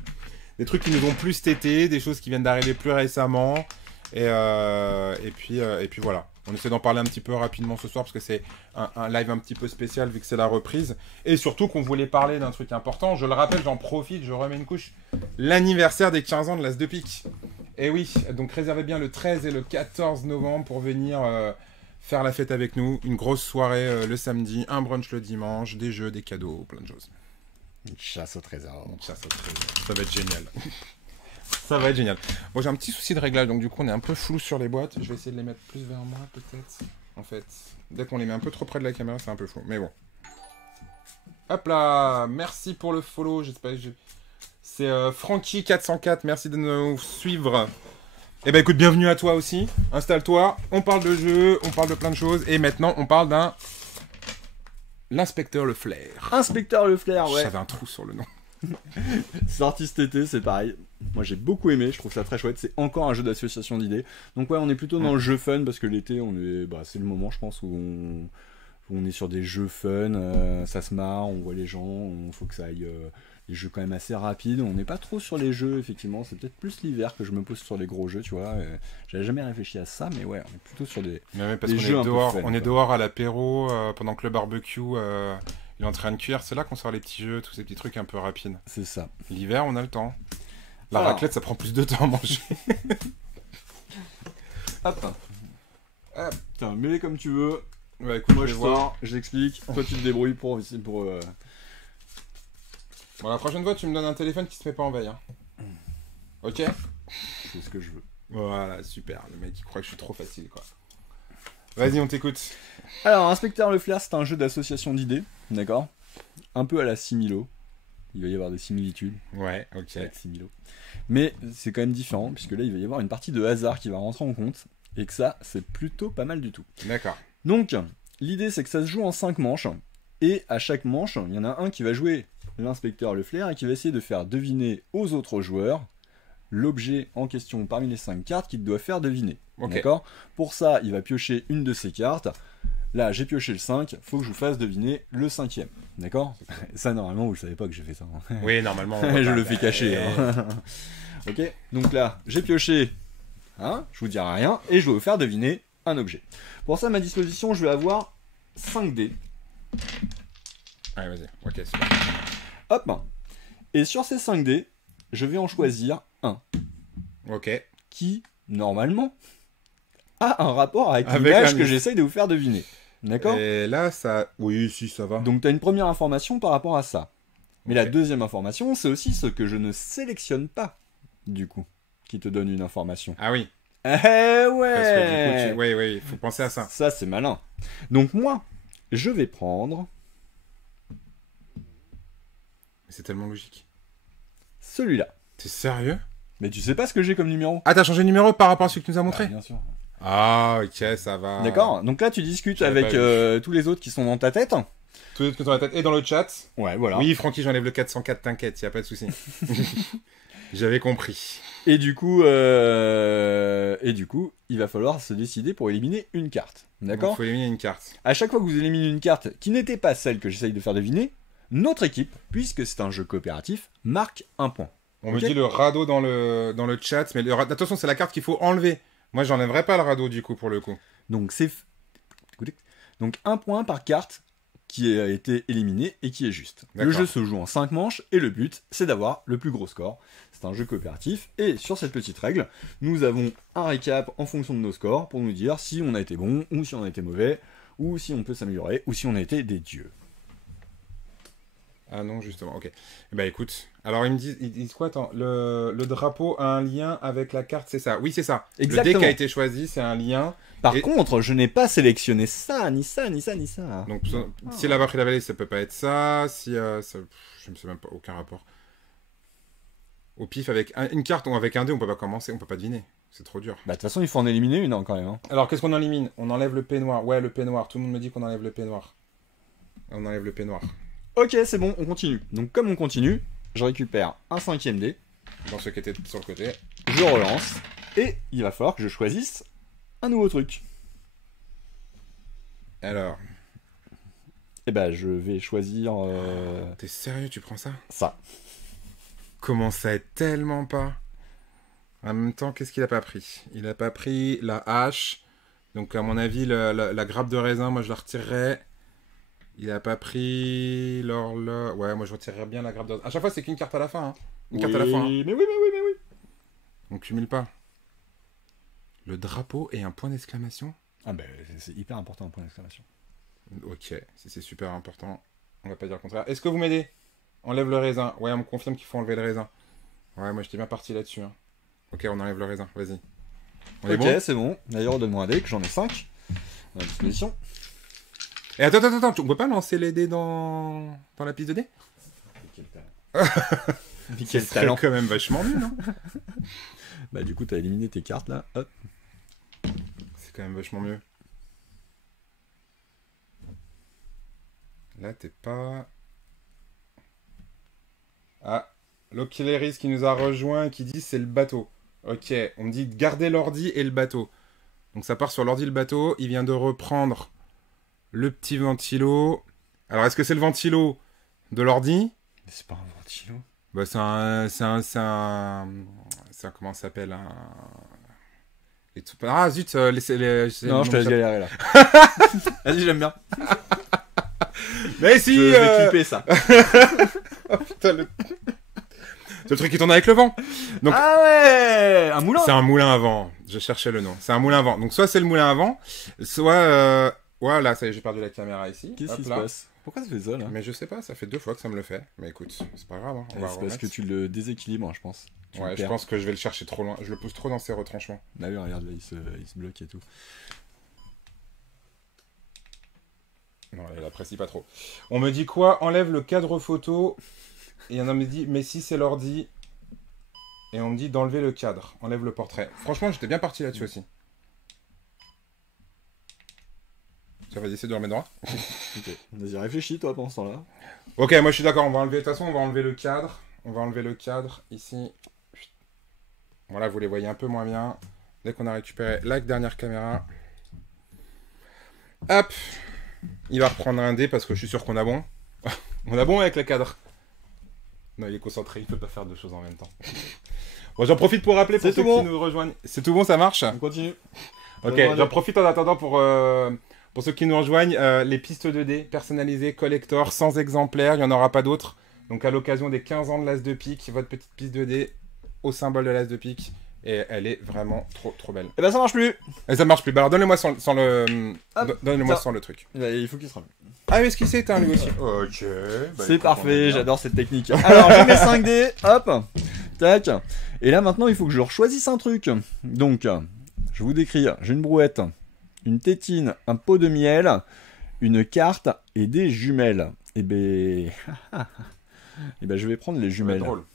Des trucs qui nous ont plus tété, des choses qui viennent d'arriver plus récemment, et puis voilà. On essaie d'en parler un petit peu rapidement ce soir parce que c'est un live un petit peu spécial vu que c'est la reprise. Et surtout qu'on voulait parler d'un truc important. Je le rappelle, j'en profite, je remets une couche. L'anniversaire des 15 ans de l'As de pique. Et oui, donc réservez bien le 13 et le 14 novembre pour venir faire la fête avec nous. Une grosse soirée le samedi, un brunch le dimanche, des jeux, des cadeaux, plein de choses. Une chasse au trésor. Ça va être génial. Ça va être génial. Bon, j'ai un petit souci de réglage, donc du coup, on est un peu flou sur les boîtes. Je vais essayer de les mettre plus vers moi, peut-être. En fait, dès qu'on les met un peu trop près de la caméra, c'est un peu flou. Mais bon. Hop là, merci pour le follow. J'espère que c'est Frankie404. Merci de nous suivre. Eh ben, écoute, bienvenue à toi aussi. Installe-toi. On parle de jeux, on parle de plein de choses. Et maintenant, on parle d'un L'inspecteur Le Flair. Inspecteur Le Flair, ouais. J'avais un trou sur le nom. Sorti cet été, c'est pareil. Moi j'ai beaucoup aimé, je trouve ça très chouette. C'est encore un jeu d'association d'idées. Donc ouais, on est plutôt dans le jeu fun parce que l'été, c'est le moment, je pense, où on est sur des jeux fun. Ça se marre, on voit les gens, il faut que ça aille. Les jeux quand même assez rapides. On n'est pas trop sur les jeux, effectivement. C'est peut-être plus l'hiver que je me pose sur les gros jeux, tu vois. J'avais jamais réfléchi à ça, mais ouais, on est plutôt sur des jeux un peu fun, on est dehors à l'apéro pendant que le barbecue il est en train de cuire. C'est là qu'on sort les petits jeux, tous ces petits trucs un peu rapides. C'est ça. L'hiver, on a le temps. La raclette, ça prend plus de temps à manger. Hop. Putain, mets-les comme tu veux. Ouais, écoute, moi je sors, je l'explique. Toi tu te débrouilles pour. Bon, la prochaine fois, tu me donnes un téléphone qui se met pas en veille. Hein. Ok. C'est ce que je veux. Voilà, super. Le mec, il croit que je suis trop facile, quoi. Vas-y, on t'écoute. Alors, Inspecteur Le Flair, c'est un jeu d'association d'idées, d'accord? Un peu à la Similo. Il va y avoir des similitudes. Ouais, ok. Avec Similo. Mais c'est quand même différent, puisque là, il va y avoir une partie de hasard qui va rentrer en compte. Et que ça, c'est plutôt pas mal du tout. D'accord. Donc, l'idée, c'est que ça se joue en 5 manches. Et à chaque manche, il y en a un qui va jouer l'inspecteur Le Flair et qui va essayer de faire deviner aux autres joueurs l'objet en question parmi les 5 cartes qu'il doit faire deviner. Okay. D'accord ? Pour ça, il va piocher une de ces cartes. Là, j'ai pioché le 5, faut que je vous fasse deviner le 5e. D'accord ? Ça, normalement, vous ne savez pas que j'ai fait ça. Oui, normalement. Je le fais cacher. Hein. Ok ? Donc là, j'ai pioché, je vous dirai rien, et je vais vous faire deviner un objet. Pour ça, à ma disposition, je vais avoir 5 dés. Allez, vas-y. Ok, super. Hop. Et sur ces 5 dés, je vais en choisir un. Ok. Qui, normalement, a un rapport avec l'image que j'essaye de vous faire deviner. D'accord ? Et là, ça... Oui, si, ça va. Donc, tu as une première information par rapport à ça. Mais la deuxième information, c'est aussi ce que je ne sélectionne pas, du coup, qui te donne une information. Ah oui. Eh ouais. Parce que du coup, oui, il faut penser à ça. Ça, c'est malin. Donc, moi, je vais prendre... C'est tellement logique. Celui-là. T'es sérieux ? Mais tu sais pas ce que j'ai comme numéro ? Ah, t'as changé de numéro par rapport à celui que tu nous as montré ? Bien sûr. Ah, ok, ça va. D'accord. Donc là, tu discutes avec tous les autres qui sont dans ta tête. Tous les autres qui sont dans la tête et dans le chat. Ouais, voilà. Oui, Francky, j'enlève le 404, t'inquiète, y a pas de souci. J'avais compris. Et du coup, il va falloir se décider pour éliminer une carte. D'accord ? Il faut éliminer une carte. À chaque fois que vous éliminez une carte qui n'était pas celle que j'essaye de faire deviner, notre équipe, puisque c'est un jeu coopératif, marque un point. On me dit le radeau dans le chat, mais attention, c'est la carte qu'il faut enlever. Moi, j'enlèverai pas le radeau, du coup, pour le coup. Donc, donc un point par carte qui a été éliminé et qui est juste. Le jeu se joue en 5 manches et le but, c'est d'avoir le plus gros score. C'est un jeu coopératif et sur cette petite règle, nous avons un récap en fonction de nos scores pour nous dire si on a été bon ou si on a été mauvais ou si on peut s'améliorer ou si on a été des dieux. Ah non, justement, ok. Bah écoute, alors ils disent quoi, attends, le drapeau a un lien avec la carte, c'est ça? Oui, c'est ça. Exactement. Le dé qui a été choisi, c'est un lien. Par contre, je n'ai pas sélectionné ça, ni ça, ni ça, ni ça. Donc, si elle a pas pris la vallée, ça peut pas être ça. Si je ne sais même pas, aucun rapport. Au pif, avec une carte ou avec un dé, on peut pas commencer, on peut pas deviner. C'est trop dur. Bah de toute façon, il faut en éliminer une quand même. Hein. Alors, qu'est-ce qu'on élimine? On enlève le peignoir. Ouais, le peignoir. Tout le monde me dit qu'on enlève le peignoir. On enlève le peignoir. Ok, c'est bon, on continue. Donc comme on continue, je récupère un 5e dé. Dans ce qui était sur le côté. Je relance. Et il va falloir que je choisisse un nouveau truc. Alors. Eh ben, je vais choisir... T'es sérieux, tu prends ça? Ça. Comment ça est tellement pas? En même temps, qu'est-ce qu'il a pas pris? Il a pas pris la hache. Donc à mon avis, la grappe de raisin, moi je la retirerais. Il a pas pris l'horloge. Ouais, moi je retirerais bien la grappe de raisin. À chaque fois, c'est qu'une carte à la fin. Hein. Une carte à la fin. Hein. Mais oui. On cumule pas. Le drapeau et un point d'exclamation. Ah ben, c'est hyper important, un point d'exclamation. Ok, si c'est super important, on va pas dire le contraire. Est-ce que vous m'aidez? Enlève le raisin. Ouais, on me confirme qu'il faut enlever le raisin. Ouais, moi j'étais bien parti là-dessus. Hein. Ok, on enlève le raisin, vas-y. Ok, bon c'est bon. D'ailleurs, donne-moi un dé, que j'en ai 5 à disposition. Et attends, on peut pas lancer les dés dans la piste de dés? Quel talent. C'est quand même vachement mieux, non? Bah du coup, t'as éliminé tes cartes là. Hop. C'est quand même vachement mieux. Là, t'es pas... Ah, l'Oculeris qui nous a rejoint qui dit c'est le bateau. Ok, on me dit garder l'ordi et le bateau. Donc ça part sur l'ordi et le bateau. Il vient de reprendre le petit ventilo. Alors, est-ce que c'est le ventilo de l'ordi? C'est pas un ventilo. Bah, comment ça s'appelle Ah, zut, Non, je te laisse galérer, là. Vas-y, j'aime bien. Mais si Je vais clipper ça. Oh, putain, c'est le truc qui tourne avec le vent. Donc, ah ouais, un moulin. c'est un moulin à vent. Je cherchais le nom. C'est un moulin à vent. Donc, soit c'est le moulin à vent, soit... Voilà, ça y est, j'ai perdu la caméra ici. Qu'est-ce qui se là. passe? Pourquoi ça fait ça, là? Mais je sais pas, ça fait 2 fois que ça me le fait. Mais écoute, c'est pas grave. Hein. On va C'est parce remettre. que tu le déséquilibres, je pense. Ouais, je pense que je vais le chercher trop loin. Je le pousse trop dans ses retranchements. Bah oui, regarde, là, il se bloque et tout. Non, il apprécie pas trop. On me dit quoi? Enlève le cadre photo. Et il y en a me dit, mais si c'est l'ordi. Et on me dit d'enlever le cadre. Enlève le portrait. Franchement, j'étais bien parti là-dessus aussi. Ça va essayer de le remettre droit. Ok, vas-y, réfléchis, toi, pendant ce temps-là. Ok, moi je suis d'accord. On va enlever. De toute façon, on va enlever le cadre. On va enlever le cadre ici. Voilà, vous les voyez un peu moins bien. Dès qu'on a récupéré la dernière caméra. Hop. Il va reprendre un dé parce que je suis sûr qu'on a bon. On a bon avec le cadre. Non, il est concentré, il peut pas faire deux choses en même temps. Bon, j'en profite pour rappeler pour ceux qui nous rejoignent. C'est tout bon, ça marche? On continue. Ok, j'en profite en attendant pour ceux qui nous rejoignent. Les pistes 2D personnalisées, collector, sans exemplaires, il n'y en aura pas d'autres. Donc à l'occasion des 15 ans de l'As de pique, votre petite piste 2D au symbole de l'As de pique. Et elle est vraiment trop belle. Et bah ça marche plus. Et ça marche plus. Bah alors donne-le-moi sans le... Donne-le-moi sans le truc. Il faut qu'il se rallume. Ah, est-ce qu'il s'est éteint lui aussi? Ok. Bah, c'est parfait, j'adore cette technique. Alors, je mets 5D, hop, tac. Et là, maintenant, il faut que je choisisse un truc. Donc, je vous décris, j'ai une brouette, une tétine, un pot de miel, une carte et des jumelles. Et ben... je vais prendre les jumelles. Drôle.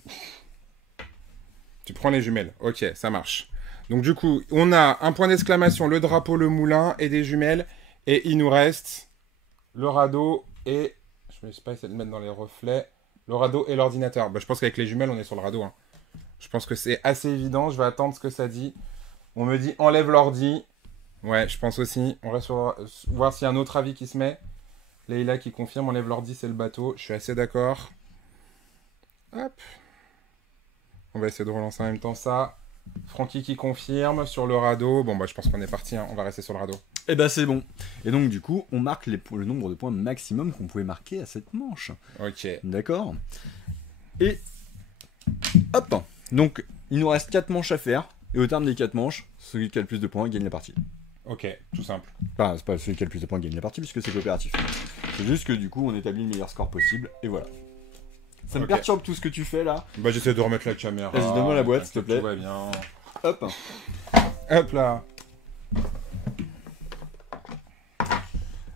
Tu prends les jumelles. Ok, ça marche. Donc du coup, on a un point d'exclamation, le drapeau, le moulin et des jumelles. Et il nous reste le radeau et... Je ne sais pas essayer de le mettre dans les reflets. Le radeau et l'ordinateur. Bah, je pense qu'avec les jumelles, on est sur le radeau. Hein. Je pense que c'est assez évident. Je vais attendre ce que ça dit. On me dit enlève l'ordi. Ouais, je pense aussi. On reste sur... voir s'il y a un autre avis qui se met. Leïla qui confirme, enlève l'ordi, c'est le bateau. Je suis assez d'accord. Hop. On va essayer de relancer en même temps ça. Francky qui confirme sur le radeau. Bon, bah, je pense qu'on est parti. Hein. On va rester sur le radeau. Et bah, c'est bon. Et donc, du coup, on marque le nombre de points maximum qu'on pouvait marquer à cette manche. Ok. D'accord. Et hop. Donc, il nous reste 4 manches à faire. Et au terme des 4 manches, celui qui a le plus de points gagne la partie. Ok, tout simple. Enfin, c'est pas celui qui a le plus de points gagne la partie, puisque c'est coopératif. C'est juste que, du coup, on établit le meilleur score possible. Et voilà. Ça me perturbe tout ce que tu fais là. Bah j'essaie de remettre la caméra. Vas-y, donne-moi la boîte, s'il te plaît. Tout va bien. Hop. Hop là.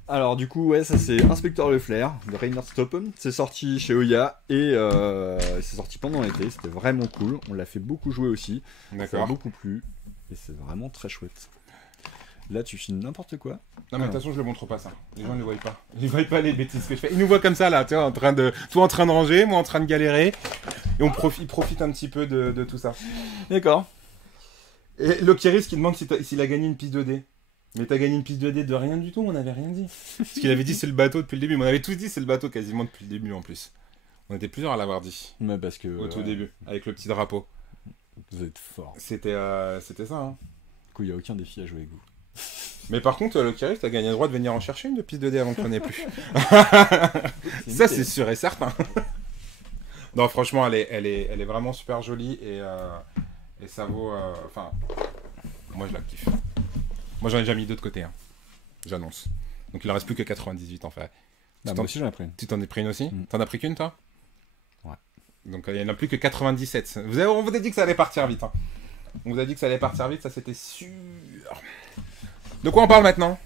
Alors du coup, ouais, ça c'est Inspecteur Leclerc de Reiner Stoppen. C'est sorti chez Oya et c'est sorti pendant l'été. C'était vraiment cool. On l'a fait beaucoup jouer aussi. Ça a beaucoup plu. Et c'est vraiment très chouette. Là, tu filmes n'importe quoi. Non, mais de toute façon, je le montre pas ça. Les gens ne le voient pas. Ils voient pas les bêtises que je fais. Ils nous voient comme ça, là, tu vois, toi en train de ranger, moi en train de galérer. Et ils profitent un petit peu de tout ça. D'accord. Et Lokiris qui demande s'il a gagné une piste 2D. Mais t'as gagné une piste 2D de rien du tout, on n'avait rien dit. Parce qu'il avait dit c'est le bateau depuis le début. Mais on avait tous dit c'est le bateau quasiment depuis le début en plus. On était plusieurs à l'avoir dit. Mais parce que... Au tout début, avec le petit drapeau. Vous êtes fort. C'était ça, hein. Du coup, il n'y a aucun défi à jouer avec vous. Mais par contre, Lokiris, t'as gagné le droit de venir en chercher une de piste 2D avant qu'on n'ait plus. Ça, c'est sûr et certain. Non, franchement, elle est vraiment super jolie et ça vaut... Enfin, moi, je la kiffe. Moi, j'en ai déjà mis deux de côté, hein. J'annonce. Donc, il en reste plus que 98 en fait. Moi aussi, j'en ai pris une. Tu t'en es pris une aussi? T'en as pris qu'une, toi? Ouais. Donc, il n'y en a plus que 97. On vous a dit que ça allait partir vite. Hein. On vous a dit que ça allait partir vite, ça c'était sûr. De quoi on parle maintenant?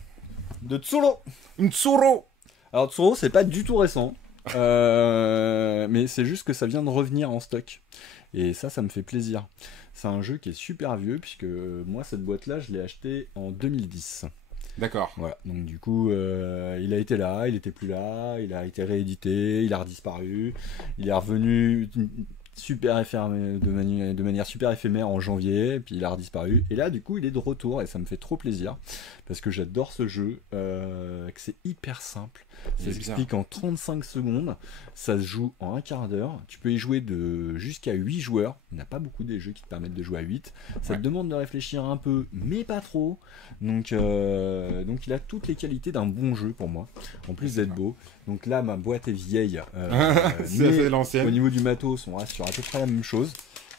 De Tsuro. Une Tsuro. Alors Tsuro, c'est pas du tout récent. Mais c'est juste que ça vient de revenir en stock. Et ça me fait plaisir. C'est un jeu qui est super vieux, puisque moi, cette boîte-là, je l'ai acheté en 2010. D'accord. Voilà, donc du coup, il a été là, il était plus là, il a été réédité, il a redisparu, il est revenu super de manière super éphémère en janvier, puis il a redisparu, et là du coup il est de retour, et ça me fait trop plaisir, parce que j'adore ce jeu, que c'est hyper simple, ça s'explique en 35 secondes, ça se joue en un quart d'heure, tu peux y jouer de jusqu'à 8 joueurs, il n'y en a pas beaucoup des jeux qui te permettent de jouer à 8, ça te demande de réfléchir un peu, mais pas trop, donc il a toutes les qualités d'un bon jeu pour moi, en plus d'être beau. Donc là, ma boîte est vieille. C'est l'ancienne. Au niveau du matos, on reste sur à peu près la même chose.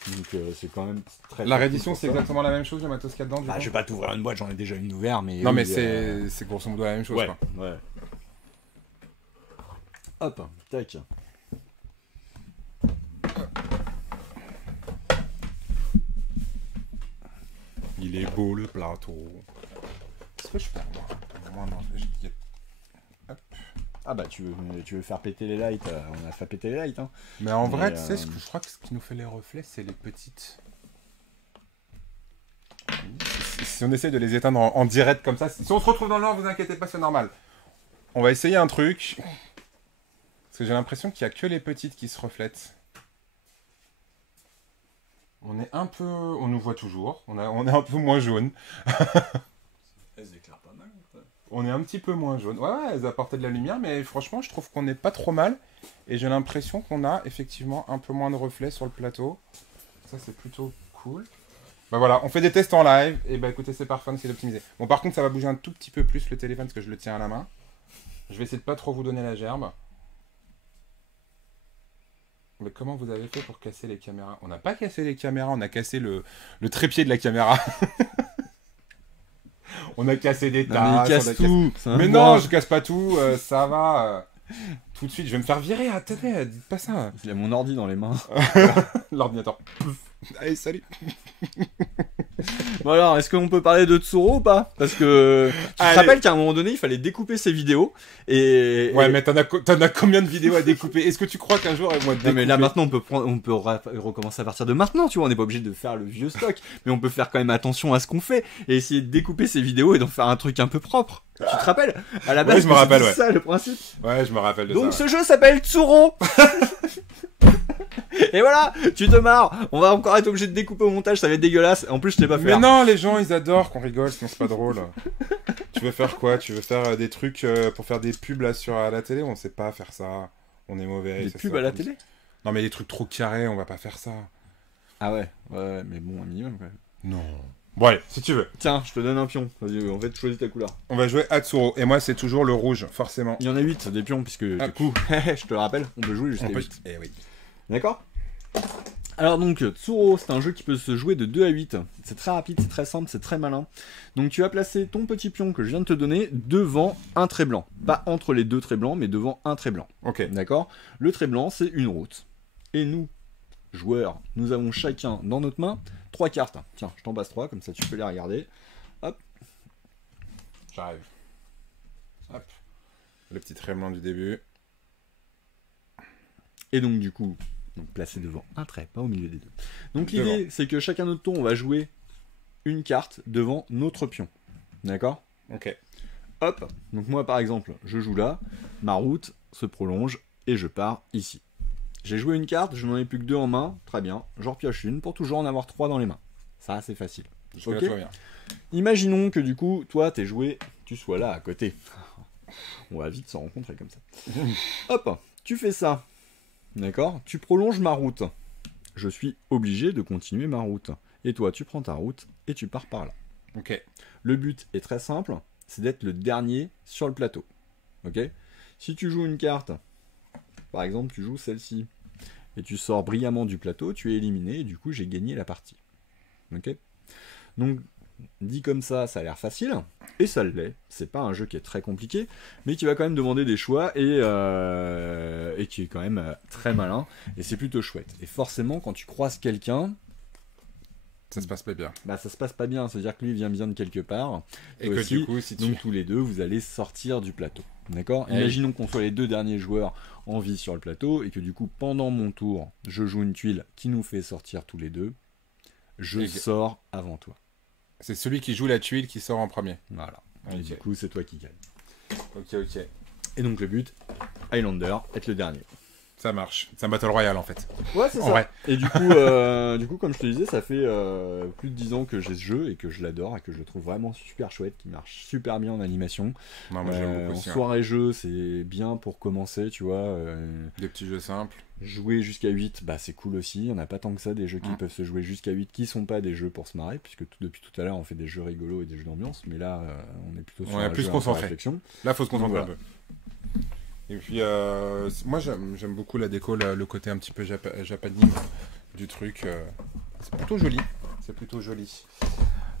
Donc c'est quand même très. La réédition, c'est exactement la même chose, le matos qu'il y a dedans. Je vais pas t'ouvrir une boîte, j'en ai déjà une ouverte, mais. Non, mais c'est grosso modo la même chose. Ouais. Quoi. Ouais. Hop, tac. Il est beau le plateau. Est-ce que je peux avoir non, Hop. Ah bah tu veux faire péter les lights, on a fait péter les lights hein. Mais en vrai, tu sais, je crois que ce qui nous fait les reflets, c'est les petites. Si on essaie de les éteindre en direct comme ça, si on se retrouve dans le noir, vous inquiétez pas, c'est normal. On va essayer un truc. Parce que j'ai l'impression qu'il n'y a que les petites qui se reflètent. On est un peu... On nous voit toujours. On est un peu moins jaune. Elles éclairent pas mal. On est un petit peu moins jaune. Ouais, elles apportaient de la lumière, mais franchement, je trouve qu'on n'est pas trop mal. Et j'ai l'impression qu'on a effectivement un peu moins de reflets sur le plateau. Ça, c'est plutôt cool. Bah voilà, on fait des tests en live. Et bah écoutez, c'est parfait, c'est d'optimiser. Bon, par contre, ça va bouger un tout petit peu plus le téléphone parce que je le tiens à la main. Je vais essayer de pas trop vous donner la gerbe. Mais comment vous avez fait pour casser les caméras? On n'a pas cassé les caméras, on a cassé le trépied de la caméra. On a cassé des tasses. Non, mais il casse tout. Mais non, je casse pas tout, ça va. Tout de suite, je vais me faire virer. Attendez, dites pas ça. Il a mon ordi dans les mains. L'ordinateur. Allez, salut. Bon alors, est-ce qu'on peut parler de Tsuro ou pas? Parce que tu te rappelles qu'à un moment donné, il fallait découper ses vidéos et... Ouais, mais t'en as combien de vidéos à découper? Est-ce que tu crois qu'un jour elles vont être découpées? Non, mais là maintenant, on peut recommencer à partir de maintenant, tu vois, on n'est pas obligé de faire le vieux stock, mais on peut faire quand même attention à ce qu'on fait et essayer de découper ses vidéos et d'en faire un truc un peu propre. Tu te rappelles? À la base, ouais, je me rappelle, c'est ça le principe. Ouais, je me rappelle de donc, ça. Donc ce jeu s'appelle Tsuro. Et voilà, tu te marres. On va encore être obligé de découper au montage, ça va être dégueulasse. En plus, je t'ai pas fait. Mais non, les gens, ils adorent qu'on rigole, sinon c'est pas drôle. Tu veux faire quoi? Tu veux faire des trucs pour faire des pubs là à la télé? On sait pas faire ça. On est mauvais. Des pubs à la télé? Non, mais des trucs trop carrés, on va pas faire ça. Ah ouais, mais bon, un minimum quand même. Non. Bon, allez, si tu veux. Tiens, je te donne un pion. Vas-y, en fait, choisis ta couleur. On va jouer à Tsuro. Et moi, c'est toujours le rouge, forcément. Il y en a 8 des pions, puisque du coup, je te le rappelle, on peut jouer jusqu'à 8. Eh oui. D'accord? Alors donc, Tsuro, c'est un jeu qui peut se jouer de 2 à 8. C'est très rapide, c'est très simple, c'est très malin. Donc tu vas placer ton petit pion que je viens de te donner devant un trait blanc. Pas entre les deux traits blancs, mais devant un trait blanc. Ok. D'accord? Le trait blanc, c'est une route. Et nous, joueurs, nous avons chacun dans notre main 3 cartes. Tiens, je t'en passe 3, comme ça tu peux les regarder. Hop. J'arrive. Hop. Le petit trait blanc du début. Et donc du coup, placé devant un trait, pas au milieu des deux. Donc l'idée, c'est que chacun notre tour, on va jouer une carte devant notre pion. D'accord? Ok. Hop. Donc moi, par exemple, je joue là, ma route se prolonge et je pars ici. J'ai joué une carte, je n'en ai plus que 2 en main, très bien. J'en repioche une pour toujours en avoir 3 dans les mains. Ça, c'est facile. Ok. Bien. Imaginons que du coup, toi, t'es joué, tu sois là à côté. On va vite s'en rencontrer comme ça. Hop, tu fais ça. D'accord? Tu prolonges ma route. Je suis obligé de continuer ma route. Et toi, tu prends ta route et tu pars par là. Ok. Le but est très simple, c'est d'être le dernier sur le plateau. Ok? Si tu joues une carte, par exemple, tu joues celle-ci, et tu sors brillamment du plateau, tu es éliminé, et du coup, j'ai gagné la partie. Ok? Donc, dit comme ça, ça a l'air facile, et ça l'est. C'est pas un jeu qui est très compliqué, mais qui va quand même demander des choix, et qui est quand même très malin, et c'est plutôt chouette. Et forcément, quand tu croises quelqu'un, ça se passe pas bien. Bah ça se passe pas bien, c'est-à-dire que lui vient bien de quelque part. Et que aussi, du coup, si donc tous les deux, vous allez sortir du plateau. D'accord? Imaginons qu'on soit les 2 derniers joueurs en vie sur le plateau, et que du coup, pendant mon tour, je joue une tuile qui nous fait sortir tous les deux. Je sors avant toi. C'est celui qui joue la tuile qui sort en premier. Voilà. Et Ok. du coup, c'est toi qui gagne. Ok. Et donc le but, Highlander, être le dernier. Ça marche. C'est un Battle Royale en fait. Ouais, c'est En vrai. Et du coup, comme je te disais, ça fait plus de 10 ans que j'ai ce jeu et que je l'adore et que je le trouve vraiment super chouette, qui marche super bien en animation. Non, moi j'aime beaucoup En aussi. soirée jeu, c'est bien pour commencer, tu vois. Des petits jeux simples. Jouer jusqu'à 8, bah c'est cool aussi. Il n'y en a pas tant que ça des jeux qui peuvent se jouer jusqu'à 8 qui sont pas des jeux pour se marrer, puisque depuis tout à l'heure on fait des jeux rigolos et des jeux d'ambiance, mais là on est plutôt sur un plus jeu un peu à concentré. réflexion. Là, faut se concentrer Voilà. un peu. Et puis, moi j'aime beaucoup la déco, le côté un petit peu japanime du truc. C'est plutôt joli. C'est plutôt joli.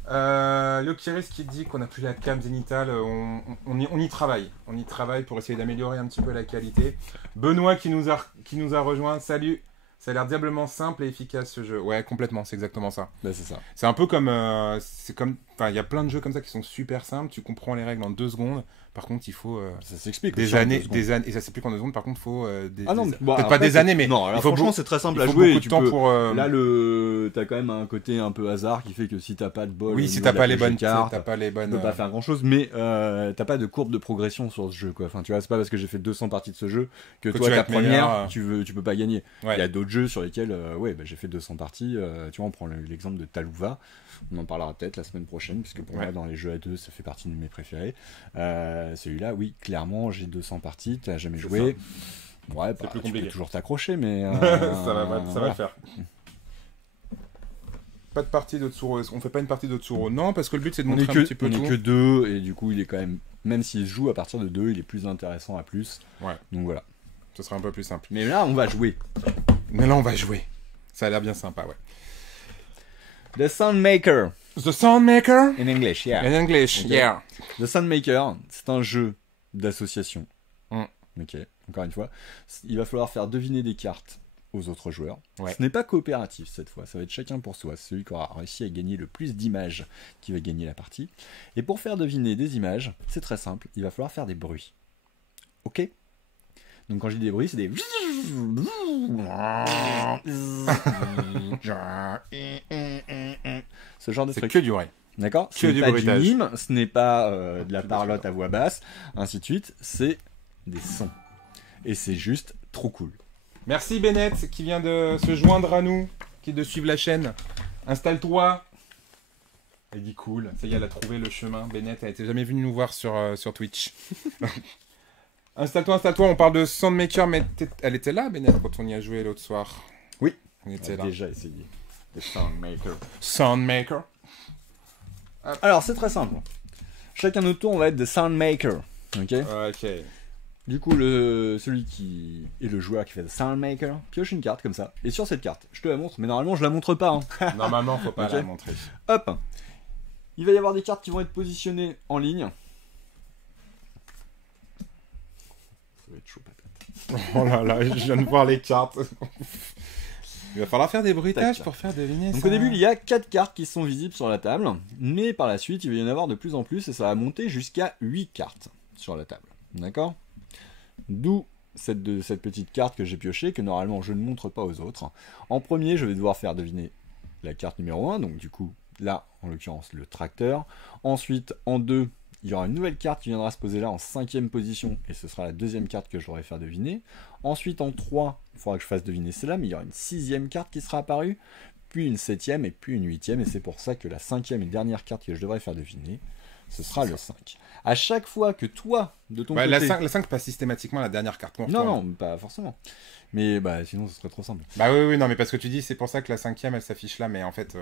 Le Kiris qui dit qu'on n'a plus la cam zénitale, on y travaille. On y travaille pour essayer d'améliorer un petit peu la qualité. Benoît qui nous a rejoint, salut. Ça a l'air diablement simple et efficace ce jeu. Ouais, complètement, c'est exactement ça. Bah c'est ça. C'est un peu comme, enfin, il y a plein de jeux comme ça qui sont super simples. Tu comprends les règles en 2 secondes. Par contre, il faut Ça s'explique. des aussi en années, 2 secondes. et ça s'explique en 2 secondes. Par contre, il faut Ah non, peut-être bah, pas après, des années, mais non, alors, il faut franchement, beaucoup- c'est très simple il à faut jouer. beaucoup Et de tu temps peux... pour. Là, t'as quand même un côté un peu hasard qui fait que si t'as pas de bol, Oui, au si niveau t'as de pas la les pioche de bonnes cartes, t'as pas les tu bonnes. peux pas faire grand chose, mais t'as pas de courbe de progression sur ce jeu, quoi. Enfin, tu vois, c'est pas parce que j'ai fait 200 parties de ce jeu que Que toi, tu vas ta être première, meilleur, tu peux pas gagner. Ouais. Il y a d'autres jeux sur lesquels, j'ai fait 200 parties. Tu vois, on prend l'exemple de Talouva. On en parlera peut-être la semaine prochaine, puisque pour moi, dans les jeux à deux, ça fait partie de mes préférés. Celui-là, oui, clairement, j'ai 200 parties, t'as jamais C'est joué. Ouais, plus tu peux compliqué. toujours t'accrocher, mais. ça va voilà. le faire. Pas de partie de Tsuro. On fait pas une partie de Tsuro. Non, parce que le but c'est de On est montrer un petit peu on est tout. que deux, et du coup, il est quand même. Même s'il se joue à partir de 2, il est plus intéressant à plus. Ouais. Donc voilà. Ce sera un peu plus simple. Mais là, on va jouer. Mais là, on va jouer. Ça a l'air bien sympa, ouais. The Soundmaker. The Soundmaker In English, yeah. in English, Ok. yeah. The Soundmaker, c'est un jeu d'association. Mm. Ok, encore une fois. Il va falloir faire deviner des cartes aux autres joueurs. Ouais. Ce n'est pas coopératif cette fois, ça va être chacun pour soi. C'est celui qui aura réussi à gagner le plus d'images qui va gagner la partie. Et pour faire deviner des images, c'est très simple, il va falloir faire des bruits. Ok? Donc quand je dis des bruits, c'est des... Ce genre de C'est truc. que du vrai. D'accord? Que Ce n'est du pas bruitage. du mime, ce n'est pas de la parlotte à voix basse, ainsi de suite. C'est des sons. Et c'est juste trop cool. Merci Bennett qui vient de se joindre à nous, qui est de suivre la chaîne. Installe-toi. Elle dit cool. Ça y est, elle a trouvé le chemin. Bennett, elle était jamais venue nous voir sur Twitch. Installe-toi. On parle de Soundmaker, mais elle était là, Bennett, quand on y a joué l'autre soir. Oui. On On était a là. déjà essayé. The Soundmaker. Soundmaker. Alors, c'est très simple. Chacun notre tour, on va être The Soundmaker. Ok? Ok. Du coup, celui qui est le joueur qui fait The Soundmaker pioche une carte comme ça. Et sur cette carte, je te la montre, mais normalement, je la montre pas. Hein. Normalement, faut pas Ok. la montrer. Hop. Il va y avoir des cartes qui vont être positionnées en ligne. Ça va être chaud patate. Oh là là, je viens de voir les cartes. Il va falloir faire des bruitages Tac. pour faire deviner Donc ça. au début, il y a 4 cartes qui sont visibles sur la table, mais par la suite, il va y en avoir de plus en plus et ça va monter jusqu'à 8 cartes sur la table. D'accord? D'où cette petite carte que j'ai piochée, que normalement je ne montre pas aux autres. En premier, je vais devoir faire deviner la carte numéro 1, donc du coup, là, en l'occurrence, le tracteur. Ensuite, en 2, il y aura une nouvelle carte qui viendra se poser là en 5e position, et ce sera la deuxième carte que j'aurai faire deviner. Ensuite, en 3, il faudra que je fasse deviner celle-là, mais il y aura une 6e carte qui sera apparue, puis une 7e et puis une 8e, et c'est pour ça que la 5e et dernière carte que je devrais faire deviner, ce sera le 5. À chaque fois que toi, de ton Ouais, côté... la 5 passe systématiquement la dernière carte qu'on Non, retourne. non, pas forcément. Mais bah, sinon, ce serait trop simple. Bah oui, non, mais parce que tu dis, c'est pour ça que la 5e, elle s'affiche là, mais en fait,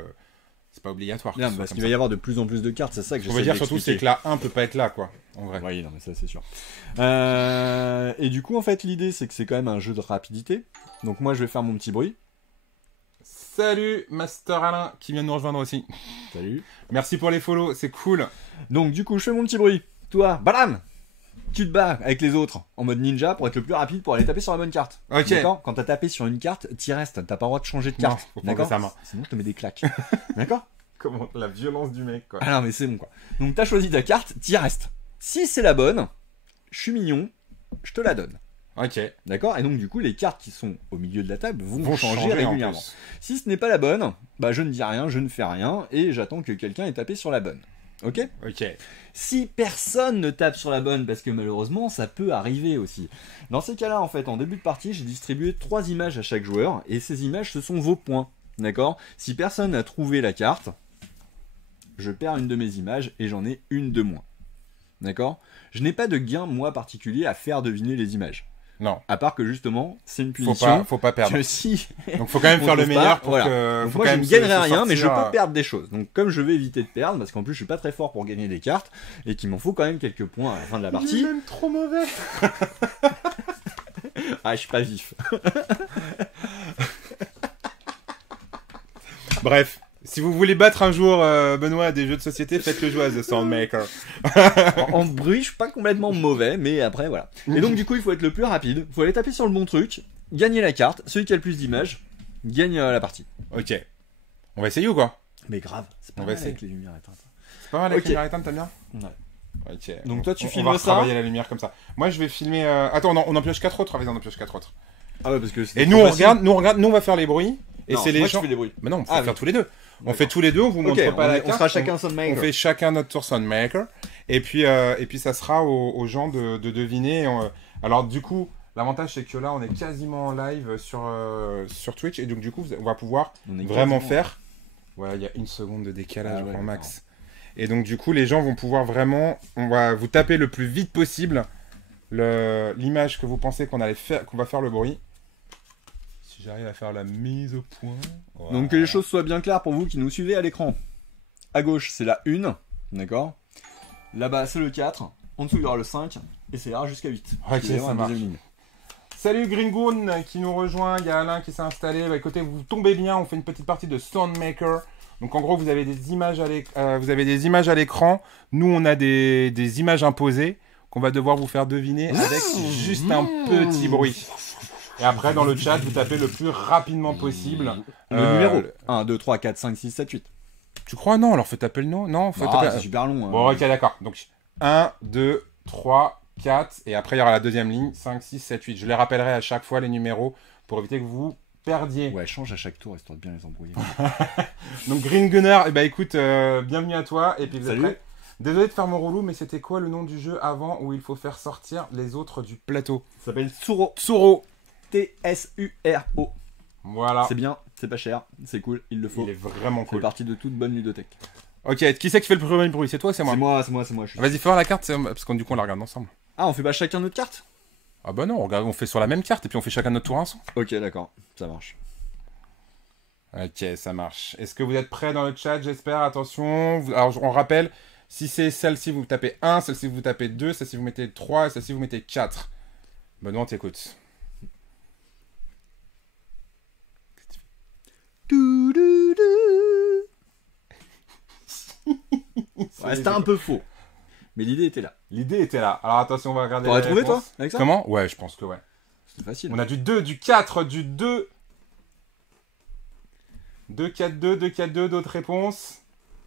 c'est pas obligatoire. Non, parce qu'il va y avoir de plus en plus de cartes, c'est ça que Ce j'essaie qu'on veut dire surtout, c'est d'expliquer. que la 1 peut pas être là, quoi, en vrai. Oui, non, mais ça, c'est sûr. Et du coup, en fait, l'idée, c'est que c'est quand même un jeu de rapidité. Donc moi, je vais faire mon petit bruit. Salut, Master Alain, qui vient de nous rejoindre aussi. Salut. Merci pour les follow, c'est cool. Donc, du coup, je fais mon petit bruit. Toi, bam, tu te bats avec les autres en mode ninja pour être le plus rapide pour aller taper sur la bonne carte. Ok. D'accord? Quand t'as tapé sur une carte, t'y restes. T'as pas le droit de changer de Non, carte. faut pas D'accord? enlever sa main. Sinon, je te mets des claques. D'accord? Comment la violence du mec, quoi. Ah non, mais c'est bon, quoi. Donc, t'as choisi ta carte, t'y restes. Si c'est la bonne, je suis mignon, je te la donne. Ok. D'accord? Et donc, du coup, les cartes qui sont au milieu de la table vont Vont changer changer en régulièrement. plus. Si ce n'est pas la bonne, bah je ne dis rien, je ne fais rien, et j'attends que quelqu'un ait tapé sur la bonne. Ok. Ok. Si personne ne tape sur la bonne, parce que malheureusement ça peut arriver aussi. Dans ces cas-là, en fait, en début de partie, j'ai distribué 3 images à chaque joueur, et ces images, ce sont vos points. D'accord? Si personne n'a trouvé la carte, je perds une de mes images et j'en ai une de moins. D'accord? Je n'ai pas de gain, moi, particulier à faire deviner les images. Non. À part que justement, c'est une punition. Faut pas perdre. Que si Donc faut quand même faire le meilleur pour voilà. que. Donc Faut moi, quand je même ne gagnerai se rien, mais je sortir, peux perdre des choses. Donc comme je vais éviter de perdre, parce qu'en plus je suis pas très fort pour gagner des cartes, et qu'il m'en faut quand même quelques points à la fin de la Il est partie. même trop mauvais. Ah, je suis pas vif. Bref. Si vous voulez battre un jour Benoît à des jeux de société, faites-le jouer à The Soundmaker. En bruit, je suis pas complètement mauvais, mais après voilà. Et donc du coup, il faut être le plus rapide. Il faut aller taper sur le bon truc, gagner la carte. Celui qui a le plus d'images gagne la partie. Ok. On va essayer ou quoi? Mais grave, c'est pas On va mal essayer. avec les lumières éteintes. C'est pas mal avec Ok. les lumières éteintes, t'aimes bien? Ouais. Ok. Donc toi, tu on filmes va ça. travailler la lumière comme ça. Moi, je vais filmer. Attends, on en pioche 4 autres. Vas-y, on en pioche 4 autres. Ah ouais, parce que Et nous, on regarde. Nous, on va faire les bruits. Et Non, c'est les moi, gens. je fais des bruits. Mais non, on peut Ah, faire oui. tous les deux. On D'accord. fait tous les deux. On vous montre Ok, pas la on carte. sera chacun On Soundmaker. fait chacun notre tour Soundmaker. Et puis ça sera aux gens de deviner. Alors, du coup, l'avantage, c'est que là, on est quasiment en live sur Twitch. Et donc, du coup, on va pouvoir On est vraiment quasiment- faire. Voilà, il y a 1 seconde de décalage, Ah ouais, grand max. Et donc, du coup, les gens vont pouvoir vraiment. On va vous taper le plus vite possible l'image que vous pensez qu'on va faire le bruit. Si j'arrive à faire la mise au point. Voilà. Donc que les choses soient bien claires pour vous qui nous suivez à l'écran. À gauche, c'est la 1, d'accord? Là-bas, c'est le 4. En dessous, il y aura le 5. Et c'est là jusqu'à 8. Ok, Qui est ça la marche. deuxième ligne. Salut Gringoon qui nous rejoint, il y a Alain qui s'est installé. Bah écoutez, vous tombez bien, on fait une petite partie de Soundmaker. Donc en gros, vous avez des images à l'écran. Nous, on a des images imposées qu'on va devoir vous faire deviner avec juste un petit bruit. Et après, dans le chat, vous tapez le plus rapidement possible. Le numéro. 1, 2, 3, 4, 5, 6, 7, 8. Tu crois? Non, on leur fait taper le nom. Non, faut Ah, taper... c'est super long. Bon, ok, d'accord. Donc 1, 2, 3, 4. Et après, il y aura la deuxième ligne. 5, 6, 7, 8. Je les rappellerai à chaque fois, les numéros, pour éviter que vous perdiez. Ouais, change à chaque tour, histoire de bien les embrouiller. Donc Green Gunner, eh ben, écoute, bienvenue à toi. Et puis vous êtes Salut. prêts? Désolé de faire mon relou, mais c'était quoi le nom du jeu avant où il faut faire sortir les autres du plateau? Ça s'appelle Tsuro. Tsuro. T-S-U-R-O. Voilà. C'est bien, c'est pas cher, c'est cool, il le faut. Il est vraiment C'est cool. partie de toute bonne ludothèque. Ok, qui c'est qui fait le premier bruit? C'est toi ou c'est moi? C'est moi, c'est moi. Je suis... Vas-y, fais voir la carte, parce que du coup on la regarde ensemble. Ah, on fait pas chacun notre carte? Ah bah non, on fait sur la même carte et puis on fait chacun notre tour un son. Ok, d'accord, ça marche. Ok, ça marche. Est-ce que vous êtes prêts dans le chat? J'espère. Attention. Alors, on rappelle, si c'est celle-ci, vous tapez 1, celle-ci, vous tapez 2, celle-ci, vous mettez 3, et celle-ci, vous mettez 4. Benoît, on t'écoute. Ouais, c'était un peu faux. Mais l'idée était là. L'idée était là. Alors, attention, on va regarder. T'aurais la trouvé, réponse. toi, avec ça? Comment? Ouais, je pense que ouais. C'était facile. On a du 2, du 4, du 2. 2, 4, 2, 2, 4, 2, d'autres réponses.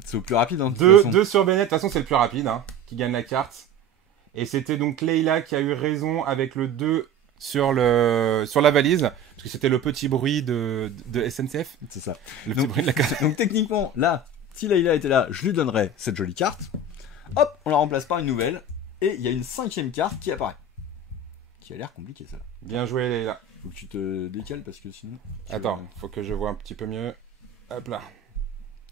C'est au plus rapide, hein. de toute 2, façon. 2 sur Bennett. De toute façon, c'est le plus rapide, hein, qui gagne la carte. Et c'était donc Leïla qui a eu raison avec le 2 sur la valise. Parce que c'était le petit bruit de SNCF. C'est ça. Le petit Donc, bruit de la carte. donc techniquement, là, si Layla était là, je lui donnerais cette jolie carte. Hop, on la remplace par une nouvelle. Et il y a une 5e carte qui apparaît. Qui a l'air compliquée, ça. Bien joué, Leïla. Faut que tu te décales parce que sinon... Attends, faut que je vois un petit peu mieux. Hop là.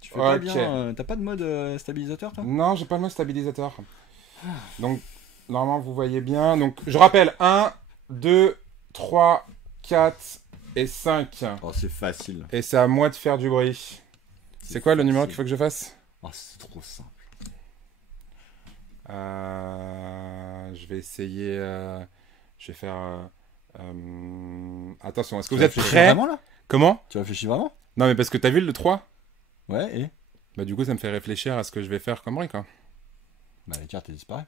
Tu fais pas Ok. bien... T'as pas de mode stabilisateur, toi? Non, j'ai pas le mot stabilisateur. Donc, normalement, vous voyez bien. Donc, je rappelle, 1, 2, 3, 4 et 5. Oh, c'est facile. Et c'est à moi de faire du bruit. C'est quoi le numéro qu'il faut que je fasse? Oh, c'est trop simple. Je vais essayer... je vais faire... attention, est-ce que Tu vous êtes réfléchis prêts? vraiment, là? Comment? Tu réfléchis vraiment? Non, mais parce que t'as vu le 3? Ouais, et Bah, du coup, ça me fait réfléchir à ce que je vais faire comme bruit, quoi. bah, la carte, elle disparaît.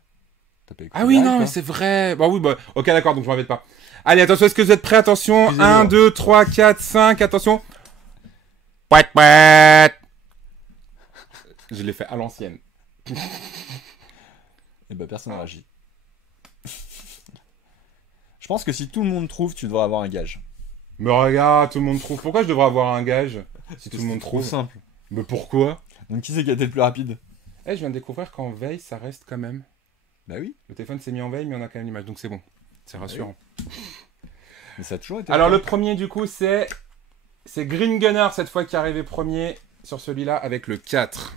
T'as pas écouté Ah oui, direct, non, quoi. mais c'est vrai. Bah oui, bah, ok, d'accord, donc je m'embête pas. Allez, attention, est-ce que vous êtes prêts? Attention, Excusez-moi. 1, 2, 3, 4, 5, attention. Pouet, pouet. Je l'ai fait à l'ancienne. Et bah, personne n'a réagi. Je pense que si tout le monde trouve, tu devrais avoir un gage. Mais regarde, tout le monde trouve. Pourquoi je devrais avoir un gage si tout le monde Trop trouve? simple. Mais pourquoi? Donc, qui c'est qui a été le plus rapide? Eh, je viens de découvrir qu'en veille, ça reste quand même. Bah oui. Le téléphone s'est mis en veille, mais on a quand même l'image, donc c'est bon. C'est rassurant. Mais ça a toujours été. Alors le premier du coup c'est Green Gunner cette fois qui est arrivé premier sur celui-là avec le 4.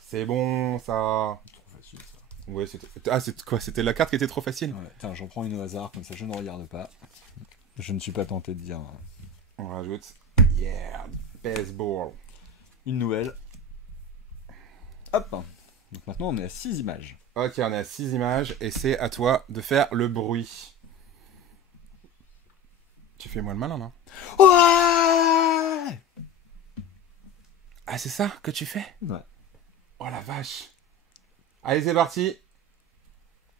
C'est bon ça. Trop facile ça. Ouais, c'est quoi? C'était la carte qui était trop facile. Ouais, tiens, j'en prends une au hasard, comme ça je ne regarde pas. Je ne suis pas tenté de dire On rajoute. Yeah, baseball. une nouvelle. Hop. Donc maintenant on est à 6 images. Ok, on est à 6 images et c'est à toi de faire le bruit. Tu fais moi le malin, non? Ouais. Ah, c'est ça que tu fais? Ouais. Oh la vache. Allez, c'est parti.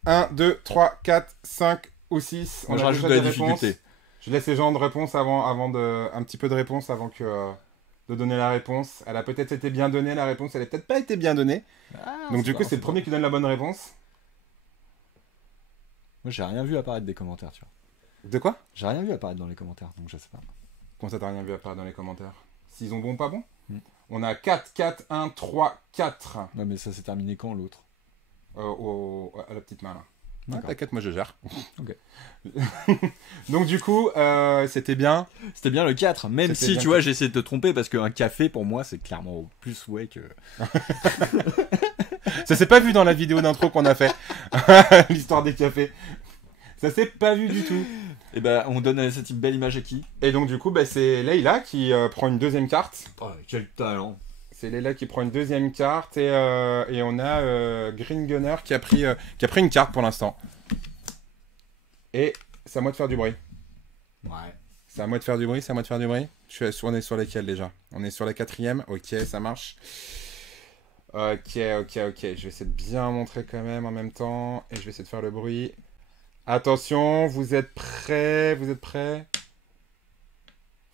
1, 2, 3, 4, 5 ou 6. Moi je rajoute de la difficulté. Je laisse les gens de réponse avant de... Un petit peu de réponse avant que... de donner la réponse. Elle a peut-être été bien donnée, la réponse. Elle n'a peut-être pas été bien donnée. Donc du coup, c'est le premier qui donne la bonne réponse. Moi j'ai rien vu apparaître des commentaires, tu vois. De quoi? J'ai rien vu apparaître dans les commentaires, donc je sais pas. Comment ça, t'as rien vu apparaître dans les commentaires? S'ils ont bon ou pas bon? Mm. On a 4, 4, 1, 3, 4. Ouais, mais ça s'est terminé quand l'autre? À la petite main là. D'accord. T'inquiète, moi je gère. Ok. Donc du coup, c'était bien. C'était bien le 4, même C'était si bien tu vois, j'ai essayé de te tromper parce qu'un café pour moi c'est clairement plus ouais que. Ça s'est pas vu dans la vidéo d'intro qu'on a fait. L'histoire des cafés. Ça s'est pas vu du tout. Et ben on donne cette belle image à qui? Et donc du coup, bah, c'est Leïla qui prend une deuxième carte. Oh, quel talent! C'est Leïla qui prend une deuxième carte et on a Green Gunner qui a pris une carte pour l'instant. Et c'est à moi de faire du bruit. Ouais. C'est à moi de faire du bruit, c'est à moi de faire du bruit. On est sur lesquels déjà? On est sur la 4e. Ok, ça marche. Ok. Je vais essayer de bien montrer quand même en même temps. Et je vais essayer de faire le bruit. Attention, vous êtes prêts? Vous êtes prêts?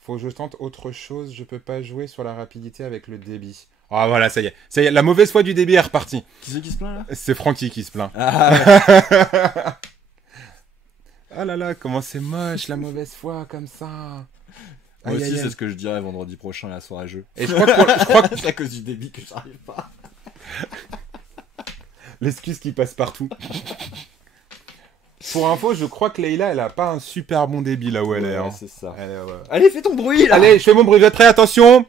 Faut que je tente autre chose. Je peux pas jouer sur la rapidité avec le débit. Ah voilà, ça y est. Ça y est, la mauvaise foi du débit est repartie. Qui c'est qui se plaint là? C'est Francky qui se plaint. Ah ouais. Ah là là, comment c'est moche la mauvaise foi comme ça. Moi Aïe, aussi, aïe, aïe. c'est ce que je dirais vendredi prochain à la soirée jeu. Et je crois que C'est à cause du débit que j'arrive pas. l'excuse qui passe partout. Pour info, je crois que Leïla, elle a pas un super bon débit là où elle est. Ouais, Hein. c'est ça. Elle est, ouais. Allez, fais ton bruit là! Allez, je fais mon bruit, vous êtes prêts? Attention.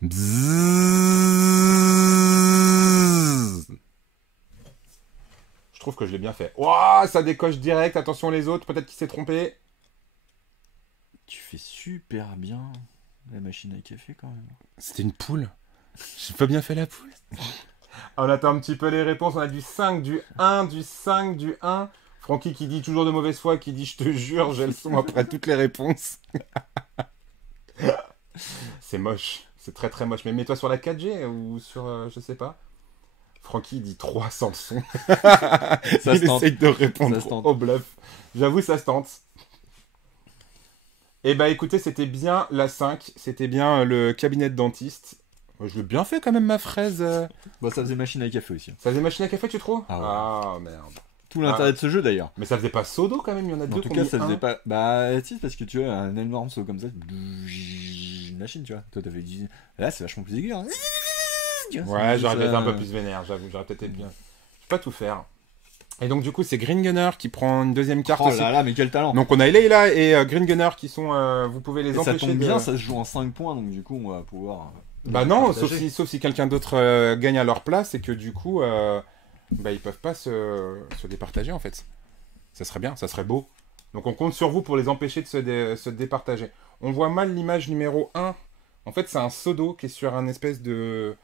Bzzz. Je trouve que je l'ai bien fait. Ouah, ça décoche direct. Attention les autres, peut-être qu'il s'est trompé. Tu fais super bien la machine à café quand même. C'était une poule. J'ai pas bien fait la poule. On attend un petit peu les réponses. On a du 5, du 1, du 5, du 1. Francky qui dit toujours de mauvaise foi, qui dit je te jure, j'ai le son après toutes les réponses. C'est moche. C'est très très moche. Mais mets-toi sur la 4G ou sur, je sais pas. Francky dit 300 le son. Ça Il se tente. essaye de répondre Ça se tente. au bluff. J'avoue, ça se tente. Eh bah écoutez, c'était bien la 5. C'était bien le cabinet de dentiste. Je l'ai bien fait quand même ma fraise. Bon, ça faisait machine à café aussi. Ça faisait machine à café, tu trouves? Ah ouais. Ah merde. Tout l'intérêt de ce jeu d'ailleurs. Mais ça faisait pas Sodo quand même, il y en a deux En tout qui ont cas, mis ça faisait un. pas. Bah, si, parce que tu as un énorme saut comme ça. Une machine, tu vois. Toi, t'avais dit. Là, c'est vachement plus aigu. Hein. Tu vois, Ouais, j'aurais ça- peut-être un peu plus vénère, j'avoue, j'aurais peut-être été bien. Je peux pas tout faire. Et donc du coup, c'est Green Gunner qui prend une deuxième carte Oh aussi. là là, mais quel talent! Donc on a Leïla et Green Gunner qui sont, vous pouvez les Et ça empêcher tombe de... bien, ça se joue en 5 points, donc du coup, on va pouvoir. Bah non, partager. sauf si quelqu'un d'autre gagne à leur place et que du coup, bah ils peuvent pas se départager en fait. Ça serait bien, ça serait beau. Donc on compte sur vous pour les empêcher de se départager. On voit mal l'image numéro 1. En fait, c'est un seau d'eau qui est sur un espèce de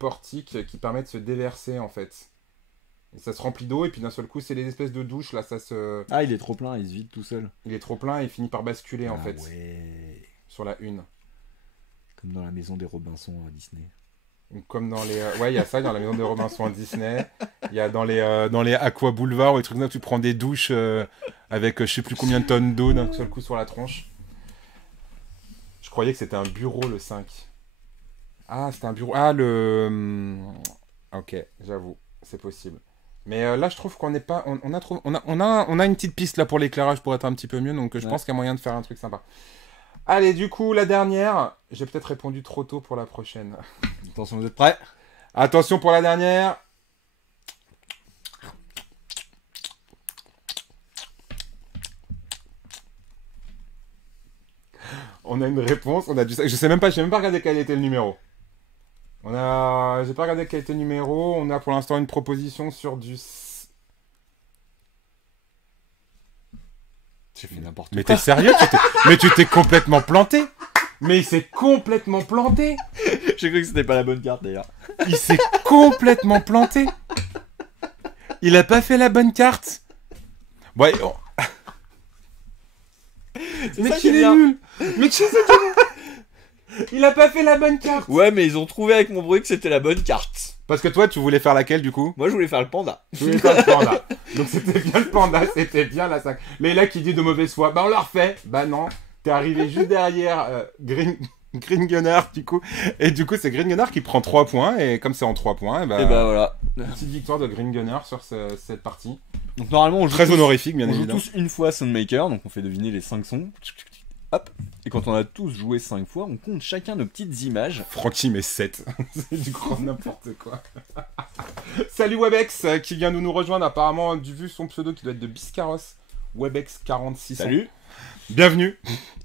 portique qui permet de se déverser en fait. Et ça se remplit d'eau et puis d'un seul coup, c'est les espèces de douches là, Ah, il est trop plein, il se vide tout seul. il est trop plein et il finit par basculer en Ah fait ouais. sur la une. Comme dans la maison des Robinson à Disney. Comme dans les... ouais, il y a ça dans la maison de Robinson à Disney. Il y a dans les Aqua Boulevard ou les trucs comme ça, tu prends des douches avec je sais plus combien de tonnes d'eau d'un seul coup sur la tronche. Je croyais que c'était un bureau le 5. Ah, c'était un bureau. Ah, le... Ok, j'avoue, c'est possible. Mais là, je trouve qu'on n'est pas... On a une petite piste là pour l'éclairage pour être un petit peu mieux, donc je pense qu'il y a moyen de faire un truc sympa. Allez, du coup, la dernière. J'ai peut-être répondu trop tôt pour la prochaine. Attention, vous êtes prêts? Attention pour la dernière. On a une réponse, on a du... j'ai même pas regardé quel était le numéro. J'ai pas regardé quel était le numéro. On a pour l'instant une proposition sur du... J'ai fait n'importe Mais quoi. t'es sérieux? Mais tu t'es complètement planté. Mais il s'est complètement planté. J'ai cru que c'était pas la bonne carte d'ailleurs. Il s'est complètement planté. Il a pas fait la bonne carte. Ouais, oh. C'est Mais ça qui qu'il est est bien. nul. Mais qui c'est qui est nul? Il a pas fait la bonne carte. Ouais, mais ils ont trouvé avec mon bruit que c'était la bonne carte. Parce que toi, tu voulais faire laquelle du coup? Moi, je voulais faire le panda. Tu voulais faire le panda. Donc c'était bien le panda, c'était bien la 5. Léla qui dit de mauvaise foi. Bah on l'a refait. Bah non. T'es arrivé juste derrière Green Gunner du coup. Et du coup, c'est Green Gunner qui prend 3 points. Et comme c'est en 3 points, Et bah voilà. petite victoire de Green Gunner sur cette partie. Donc normalement, on joue Très tous- honorifique, bien On joue évidemment. tous une fois Soundmaker, donc on fait deviner les 5 sons. Hop. Et quand on a tous joué 5 fois, on compte chacun nos petites images. Francky met 7. C'est du grand n'importe quoi. Salut Webex qui vient de nous rejoindre. Apparemment, du vu son pseudo qui doit être de Biscarros. Webex46. Salut. Bienvenue.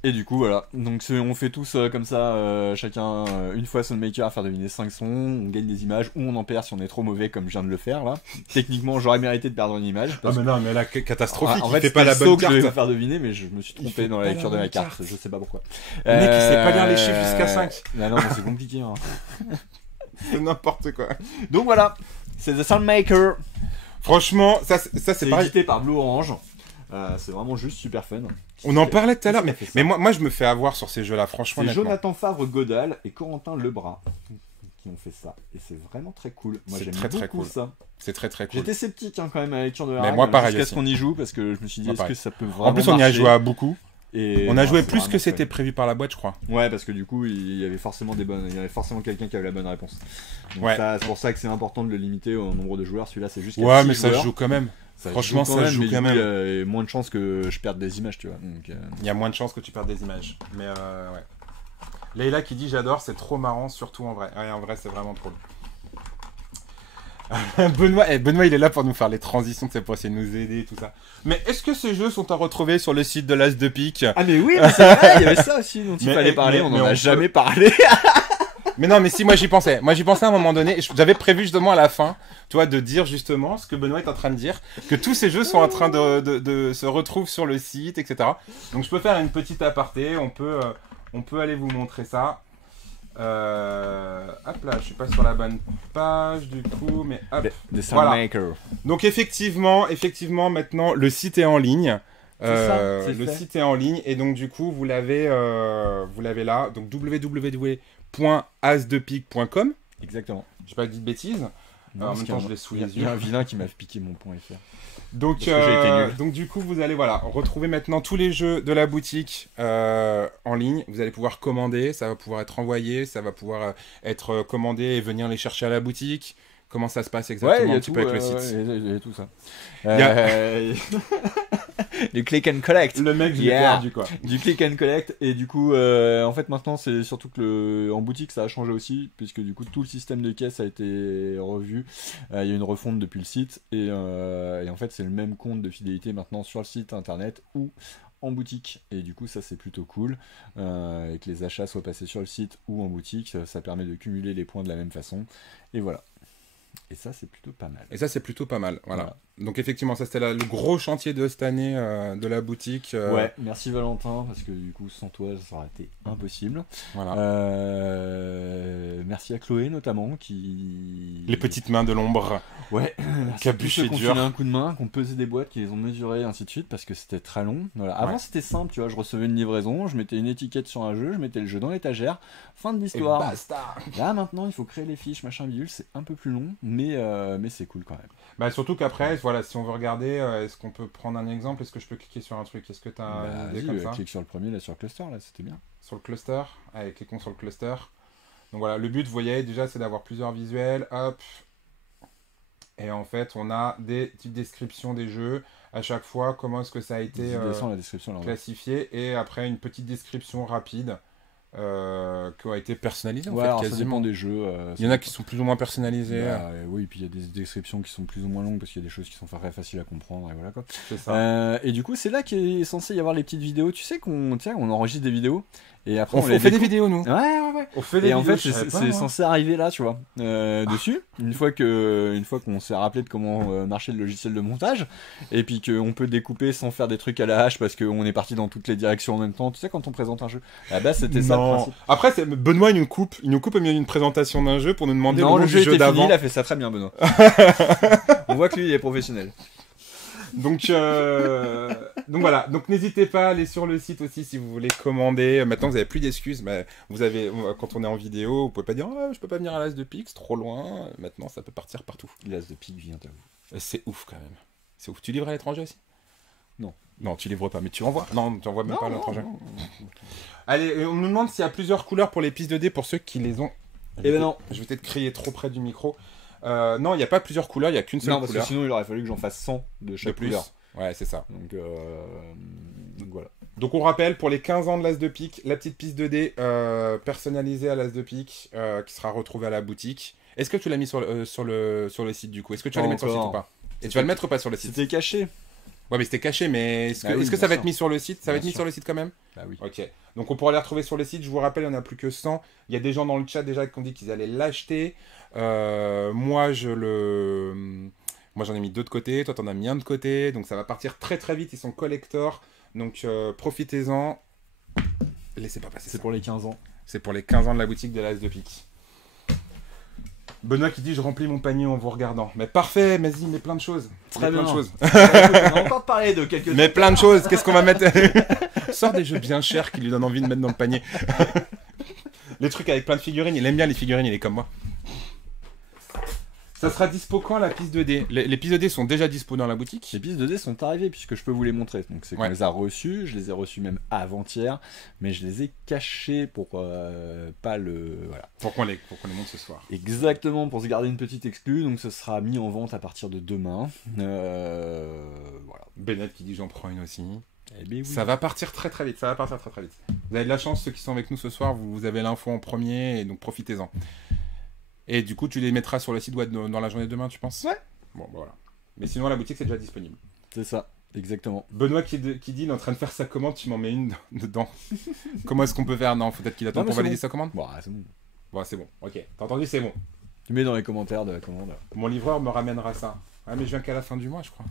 Et du coup, voilà. Donc on fait tous comme ça, chacun une fois Soundmaker à faire deviner 5 sons. On gagne des images ou on en perd si on est trop mauvais, comme je viens de le faire là. Techniquement, j'aurais mérité de perdre une image. Ah parce mais non, mais là, catastrophique. En il fait, fait pas la c'était le bonne saut que je devais carte. vous faire deviner, mais je me suis Il trompé fait dans pas la la lecture de la bonne carte. carte. Je sais pas pourquoi. Le mec, il sait pas lire les chiffres jusqu'à 5. Non, mais c'est compliqué. Hein. C'est n'importe quoi. Donc voilà, c'est The Soundmaker. Franchement, ça c'est C'est pareil. édité par Blue Orange. C'est vraiment juste super fun. On en parlait tout à l'heure, Qui mais, fait ça mais moi je me fais avoir sur ces jeux-là, franchement. C'est honnêtement. Jonathan Favre-Godal et Corentin Lebras qui ont fait ça. Et c'est vraiment très cool. Moi C'est j'aime très, beaucoup très cool. ça. C'est très très cool. J'étais sceptique quand même à la lecture de la Mais règle, moi, pareil jusqu'à aussi. ce qu'on y joue parce que je me suis dit Moi, est-ce pareil. que ça peut vraiment En plus, on y a marcher joué à beaucoup. Et On a joué c'est plus vraiment que c'était fun. prévu par la boîte, je crois. Ouais, parce que du coup, il y avait forcément il y avait forcément quelqu'un qui avait la bonne réponse. Donc Ouais. c'est pour ça que c'est important de le limiter au nombre de joueurs. Celui-là, c'est juste Ouais, 6 mais ça se joueurs. joue quand même. Ça Franchement, joue ça quand joue mais quand du coup, même. il y a moins de chances que je perde des images, tu vois. Donc, Il y a moins de chances que tu perdes des images. Mais ouais. Leïla qui dit j'adore, c'est trop marrant, surtout en vrai. Ouais, en vrai, c'est vraiment trop. Benoît, il est là pour nous faire les transitions, c'est pour essayer de nous aider et tout ça. Mais est-ce que ces jeux sont à retrouver sur le site de l'As de Pique? Ah mais oui, mais c'est vrai, il y avait ça aussi dont il Mais- fallait parler, mais- on mais en a on jamais parlé. Mais non, mais si, moi j'y pensais. Moi j'y pensais à un moment donné. J'avais prévu justement à la fin, tu vois, de dire justement ce que Benoît est en train de dire, que tous ces jeux sont en train de se retrouver sur le site, etc. Donc je peux faire une petite aparté, on peut aller vous montrer ça. Hop là, je suis pas sur la bonne page du coup, mais hop. Des Voilà. Soundmaker. Donc effectivement, maintenant le site est en ligne. C'est ça, c'est Le fait. site est en ligne et donc du coup vous l'avez là. Donc www.asdepique.com. Exactement. J'ai pas dit de bêtises. En même temps, je l'ai sous les Il y a yeux. un vilain qui m'a piqué mon point .fr. Donc, Parce que j'ai été nul. donc du coup, vous allez retrouver maintenant tous les jeux de la boutique en ligne. Vous allez pouvoir commander, ça va pouvoir être envoyé, ça va pouvoir être commandé et venir les chercher à la boutique. Comment ça se passe Ouais, exactement il y a un petit tout, peu avec le site. il y a tout ça. y a- Du click and collect. Le mec, je l'ai Yeah. perdu quoi. Du click and collect et du coup en fait maintenant c'est surtout que en boutique ça a changé aussi puisque du coup tout le système de caisse a été revu. Il y a une refonte depuis le site et en fait c'est le même compte de fidélité maintenant sur le site internet ou en boutique et du coup ça c'est plutôt cool et que les achats soient passés sur le site ou en boutique ça permet de cumuler les points de la même façon et voilà. Et ça c'est plutôt pas mal. Et ça, c'est plutôt pas mal. Voilà. Donc effectivement, ça c'était le gros chantier de cette année de la boutique. Ouais, merci Valentin, parce que du coup, sans toi, ça aurait été impossible. Voilà. Merci à Chloé, notamment, qui... Les petites mains de l'ombre. Ouais, merci à tous Capuché ceux qui ont dur. filé un coup de main, qui ont pesé des boîtes, qui les ont mesurées, et ainsi de suite, parce que c'était très long. Voilà. Avant, Ouais. c'était simple, tu vois, je recevais une livraison, je mettais une étiquette sur un jeu, je mettais le jeu dans l'étagère, fin de Et l'histoire. basta. Là, maintenant, il faut créer les fiches, machin, bidule, c'est un peu plus long, mais c'est cool quand même. Bah surtout qu'après, voilà, si on veut regarder, est-ce qu'on peut prendre un exemple? Est-ce que je peux cliquer sur un truc? Est-ce que tu as Bah, une idée vas-y, comme ça? clique sur le premier, là, sur Cluster, là, c'était bien. Sur le cluster. Allez, cliquons sur le cluster. Donc voilà, le but, vous voyez, déjà, c'est d'avoir plusieurs visuels. Hop. Et en fait, on a des petites descriptions des jeux à chaque fois comment est-ce que ça a été Descends la description là. classifié, et après une petite description rapide qui a été personnalisée en Ouais, fait, alors ça quasiment. dépend des jeux. Il y en a qui sont plus ou moins personnalisés. Bah, oui, puis il y a des descriptions qui sont plus ou moins longues parce qu'il y a des choses qui sont très faciles à comprendre et voilà quoi. C'est ça. Et du coup, c'est là qu'il est censé y avoir les petites vidéos. Tu sais on enregistre des vidéos et après On les fait des découpe. vidéos, nous. Ouais. On fait des Et en vidéos, fait, je savais pas, c'est moi. censé arriver là, tu vois, dessus. Une fois qu'on s'est rappelé de comment marchait le logiciel de montage, et puis qu'on peut découper sans faire des trucs à la hache parce qu'on est parti dans toutes les directions en même temps. Tu sais, quand on présente un jeu, à la base, c'était ça le Non. principe. Après, Benoît, il nous coupe au milieu d'une présentation d'un jeu pour nous demander Non, le nom le jeu du jeu était fini, d'avant. il a fait ça très bien, Benoît. On voit que lui, il est professionnel. Donc voilà. Donc n'hésitez pas à aller sur le site aussi si vous voulez commander. Maintenant, vous n'avez plus d'excuses. Mais quand on est en vidéo, vous pouvez pas dire je peux pas venir à l'As de Pique, c'est trop loin. Maintenant, ça peut partir partout. L'As de pique vient à vous. C'est ouf quand même. C'est ouf. Tu livres à l'étranger aussi? Non. Non, tu livres pas, mais tu envoies. Non, tu envoies même pas à l'étranger. Non. Allez, on nous demande s'il y a plusieurs couleurs pour les pistes de dés pour ceux qui les ont. Eh ben non. Je vais peut-être crier trop près du micro. Non, il n'y a pas plusieurs couleurs, il n'y a qu'une seule Non, parce que couleur. sinon, il aurait fallu que j'en fasse 100 de De chaque plus. couleur. Ouais, c'est ça. Donc voilà. Donc on rappelle, pour les 15 ans de l'As de Pique, la petite piste de dés personnalisée à l'As de Pique qui sera retrouvée à la boutique. Est-ce que tu l'as mis sur le site du coup? Est-ce que tu vas Pas le mettre sur le site ou encore. pas? Et tu vas le mettre ou pas sur le site? C'était caché. Ouais, mais c'était caché, mais est-ce que, Ah oui, est-ce que bien ça va sûr. être mis sur le site? Ça va Bien être mis sûr. sur le site quand même? Bah oui. Ok. Donc on pourra les retrouver sur le site. Je vous rappelle, il n'y en a plus que 100. Il y a des gens dans le chat déjà qui ont dit qu'ils allaient l'acheter. Moi, j'en ai mis 2 de côté. Toi, t'en as mis 1 de côté. Donc ça va partir très très vite. Ils sont collector. Donc profitez-en. Laissez pas passer C'est ça. pour les 15 ans. C'est pour les 15 ans de la boutique de l'As de Pique. Benoît qui dit je remplis mon panier en vous regardant. Mais parfait, vas-y, mets plein de choses. Très Mets plein bien. de choses. On va encore parler de quelques. Mais plein de choses, qu'est-ce qu'on va mettre? Sors des jeux bien chers qui lui donnent envie de mettre dans le panier. Les trucs avec plein de figurines, il aime bien les figurines, il est comme moi. Ça sera dispo quand la piste 2D? Les pistes 2D sont déjà dispo dans la boutique. Les pistes de dés sont arrivées puisque je peux vous les montrer. Donc c'est qu'on Ouais. les a reçues, je les ai reçues même avant-hier, mais je les ai cachées pour pas le. Voilà. Pour qu'on les monte ce soir. Exactement, pour se garder une petite exclue. Donc ce sera mis en vente à partir de demain. Voilà. Bennett qui dit j'en prends une aussi. Eh bien, oui. Ça va partir très très vite, ça va partir très très vite. Vous avez de la chance, ceux qui sont avec nous ce soir, vous avez l'info en premier, et donc profitez-en. Et du coup, tu les mettras sur le site web dans la journée de demain, tu penses? Ouais. Bon, bah voilà. Mais sinon, à la boutique, c'est déjà disponible. C'est ça, exactement. Benoît qui dit, il est en train de faire sa commande, tu m'en mets une dedans. Comment est-ce qu'on peut faire? Non, faut peut-être qu'il attende Non, mais pour c'est valider bon. sa commande. Bon, c'est bon. Bon, c'est bon, ok. T'as entendu, c'est bon. Tu mets dans les commentaires de la commande. Mon livreur me ramènera ça. Ah, mais je viens qu'à la fin du mois, je crois.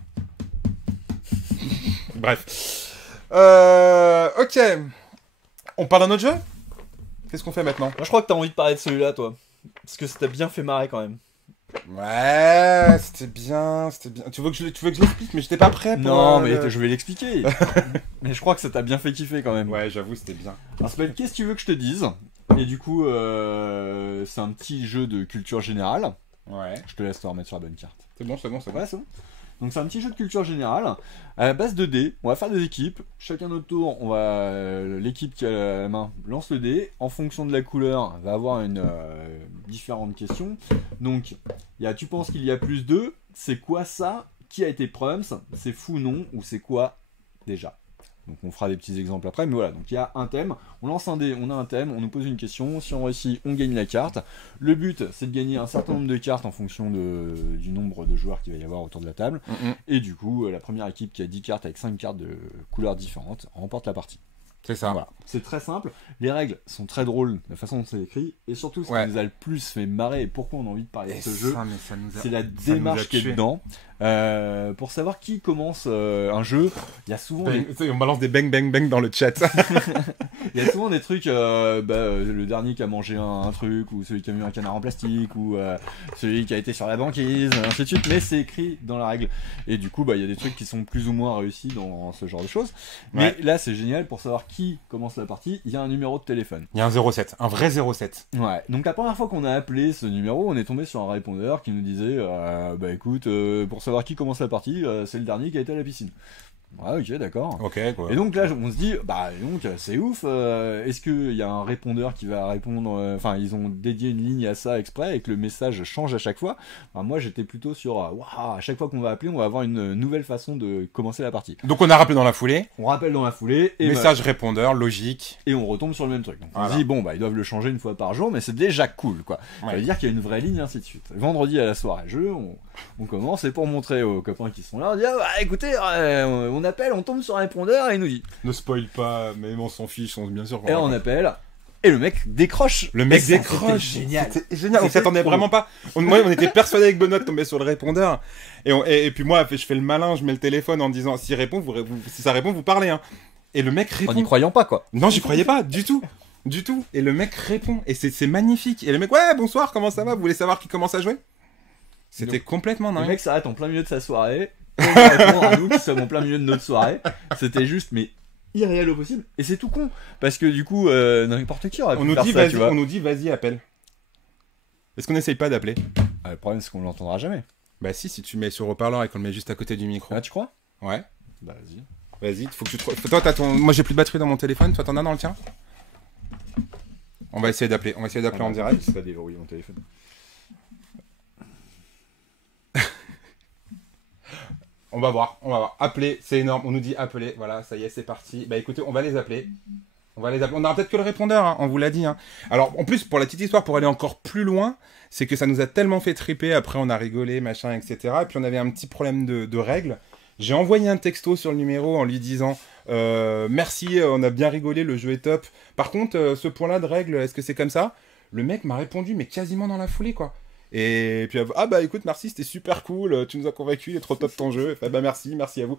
Bref. Ok. On parle d'un autre jeu? Qu'est-ce qu'on fait maintenant? Moi, je crois que t'as envie de parler de celui-là, toi. Parce que ça t'a bien fait marrer quand même. Ouais, c'était bien, c'était bien. Tu veux que je l'explique, mais j'étais pas prêt pour... Non, mais je vais l'expliquer. Mais je crois que ça t'a bien fait kiffer quand même. Ouais, j'avoue, c'était bien. Alors, ça s'appelle Qu'est-ce que tu veux que je te dise? Et du coup, c'est un petit jeu de culture générale. Ouais. Je te laisse te remettre sur la bonne carte. C'est bon, c'est bon, c'est bon. Ouais, c'est bon. Donc c'est un petit jeu de culture générale à la base de dés. On va faire des équipes. Chacun notre tour, l'équipe qui a la main lance le dé. En fonction de la couleur, va avoir une différentes questions. Donc tu penses qu'il y a plus de. C'est quoi ça? Qui a été Prums? C'est fou non? Ou c'est quoi déjà? Donc on fera des petits exemples après, mais voilà, donc il y a un thème, on lance un dé, on a un thème, on nous pose une question, si on réussit, on gagne la carte. Le but, c'est de gagner un certain nombre de cartes en fonction du nombre de joueurs qu'il va y avoir autour de la table. Et du coup, la première équipe qui a 10 cartes avec 5 cartes de couleurs différentes remporte la partie. C'est ça. Voilà. C'est très simple, les règles sont très drôles, la façon dont c'est écrit, et surtout ce qui nous a le plus fait marrer et pourquoi on a envie de parler de ce jeu, c'est la démarche qui est dedans. Pour savoir qui commence un jeu, il y a souvent on balance des bang bang bang dans le chat. Il y a souvent des trucs, le dernier qui a mangé un truc, ou celui qui a mis un canard en plastique, ou celui qui a été sur la banquise, ainsi de suite, mais c'est écrit dans la règle. Et du coup, il y a des trucs qui sont plus ou moins réussis dans ce genre de choses. Mais là, c'est génial pour savoir qui commence la partie, il y a un numéro de téléphone. Il y a un 07, un vrai 07. Ouais, donc la première fois qu'on a appelé ce numéro, on est tombé sur un répondeur qui nous disait écoute, pour savoir qui commence la partie, c'est le dernier qui a été à la piscine. Ah ok, d'accord. Ok, quoi. Et donc là, on se dit, bah donc c'est ouf. Est-ce qu'il y a un répondeur qui va répondre enfin, ils ont dédié une ligne à ça exprès et que le message change à chaque fois. Enfin, moi, j'étais plutôt sur, waouh, à chaque fois qu'on va appeler, on va avoir une nouvelle façon de commencer la partie. Donc on a rappelé dans la foulée. On rappelle dans la foulée et Message répondeur, logique. et on retombe sur le même truc. Donc Voilà. on se dit, bon, bah ils doivent le changer une fois par jour, mais c'est déjà cool, quoi. Ça Ouais. veut dire qu'il y a une vraie ligne, ainsi de suite. Vendredi à la soirée jeu, on commence et pour montrer aux copains qui sont là, on dit, ah, bah, écoutez, on appelle, on tombe sur un répondeur et il nous dit. Ne spoil pas, mais on s'en fiche, on bien sûr. Et on appelle, et le mec décroche. Le mec Et ça, décroche. c'était génial. C'était génial. On C'était s'attendait trop. vraiment pas. Moi, on était persuadé avec Benoît de tomber sur le répondeur. Et puis moi, je fais le malin, je mets le téléphone en disant si ça répond, vous parlez. Hein. Et le mec répond. En n'y croyant pas, quoi. Non, j'y croyais pas, du tout. Du tout. Et le mec répond. Et c'est magnifique. Et le mec, ouais, bonsoir, comment ça va? Vous voulez savoir qui commence à jouer? C'était complètement Le dingue. mec s'arrête en plein milieu de sa soirée. Pour répondre à nous qui sommes en plein milieu de notre soirée. C'était juste, mais irréel au possible. Et c'est tout con. Parce que du coup, n'importe qui aurait On pu nous faire dit, ça, tu vas-y, vois. on nous dit, vas-y, appelle. Est-ce qu'on n'essaye pas d'appeler? Ah, le problème, c'est qu'on l'entendra jamais. Bah si tu mets sur haut-parleur et qu'on le met juste à côté du micro. Ah, tu crois? Ouais. Bah, vas-y. Vas-y, faut que tu Toi, t'as ton. Moi, j'ai plus de batterie dans mon téléphone. Toi, t'en as dans le tien? On va essayer d'appeler. On va essayer d'appeler en direct. C'est pas déverrouiller mon téléphone. On va voir. Appeler, c'est énorme. On nous dit appeler. Voilà, ça y est, c'est parti. Bah écoutez, on va les appeler. On aura peut-être que le répondeur, hein, on vous l'a dit. Hein. Alors, en plus, pour la petite histoire, pour aller encore plus loin, c'est que ça nous a tellement fait triper. Après, on a rigolé, machin, etc. Et puis, on avait un petit problème de règles. J'ai envoyé un texto sur le numéro en lui disant merci, on a bien rigolé, le jeu est top. Par contre, ce point-là de règles, est-ce que c'est comme ça? Le mec m'a répondu, mais quasiment dans la foulée, quoi. Et puis, ah bah écoute, merci, c'était super cool, tu nous as convaincus, il est trop top ton jeu. Et fait, bah merci à vous.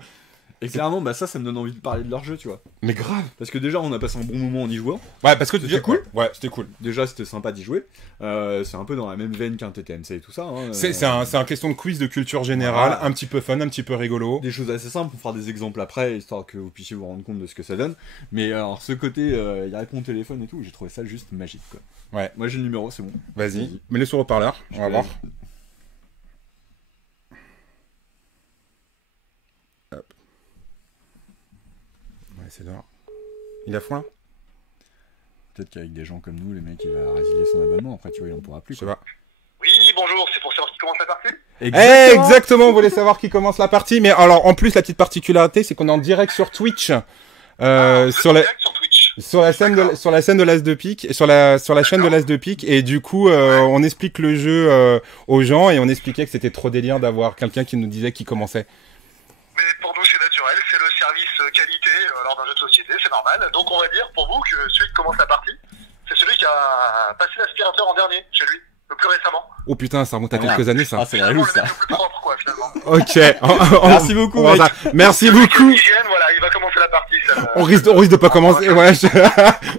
Et clairement, bah ça me donne envie de parler de leur jeu, tu vois. Mais grave. Parce que déjà, on a passé un bon moment en y jouant. Ouais, parce que C'était cool. Ouais, c'était cool. Déjà, c'était sympa d'y jouer. C'est un peu dans la même veine qu'un TTMC et tout ça. Hein. C'est un question de quiz de culture générale, Voilà. un petit peu fun, un petit peu rigolo. Des choses assez simples, on fera des exemples après, histoire que vous puissiez vous rendre compte de ce que ça donne. Mais alors, ce côté, il répond au téléphone et tout, j'ai trouvé ça juste magique, quoi. Ouais. Moi, j'ai le numéro, c'est bon. Vas-y, mets-le sur haut-parleur, on va voir. Hop. On va essayer de voir. Il a foin? Peut-être qu'avec des gens comme nous, les mecs, il va résilier son abonnement. Après, tu vois, il en pourra plus. Je sais Quoi. pas. Oui, bonjour, c'est pour savoir qui commence la partie? Exactement, on voulait savoir qui commence la partie, mais alors en plus la petite particularité c'est qu'on est en direct sur Twitch, sur la Sur Twitch. sur la scène de l'As de Pique, sur la chaîne de l'As de Pique, et du coup on explique le jeu aux gens et on expliquait que c'était trop délire d'avoir quelqu'un qui nous disait qui commençait. Mais pour nous, c'est naturel, c'est le service qualité lors d'un jeu de société, c'est normal. Donc on va dire pour vous que celui qui commence la partie, c'est celui qui a passé l'aspirateur en dernier chez lui, le plus récemment. Oh putain, ça remonte à Merde. quelques années ça. Ah, c'est la Finalement, loose, le ça. mec le plus propre, quoi, finalement. Ok. Merci beaucoup, on mec. Merci Celui qui a beaucoup. l'hygiène, voilà, il va commencer la partie. Ça, On risque de pas commencer. Ouais,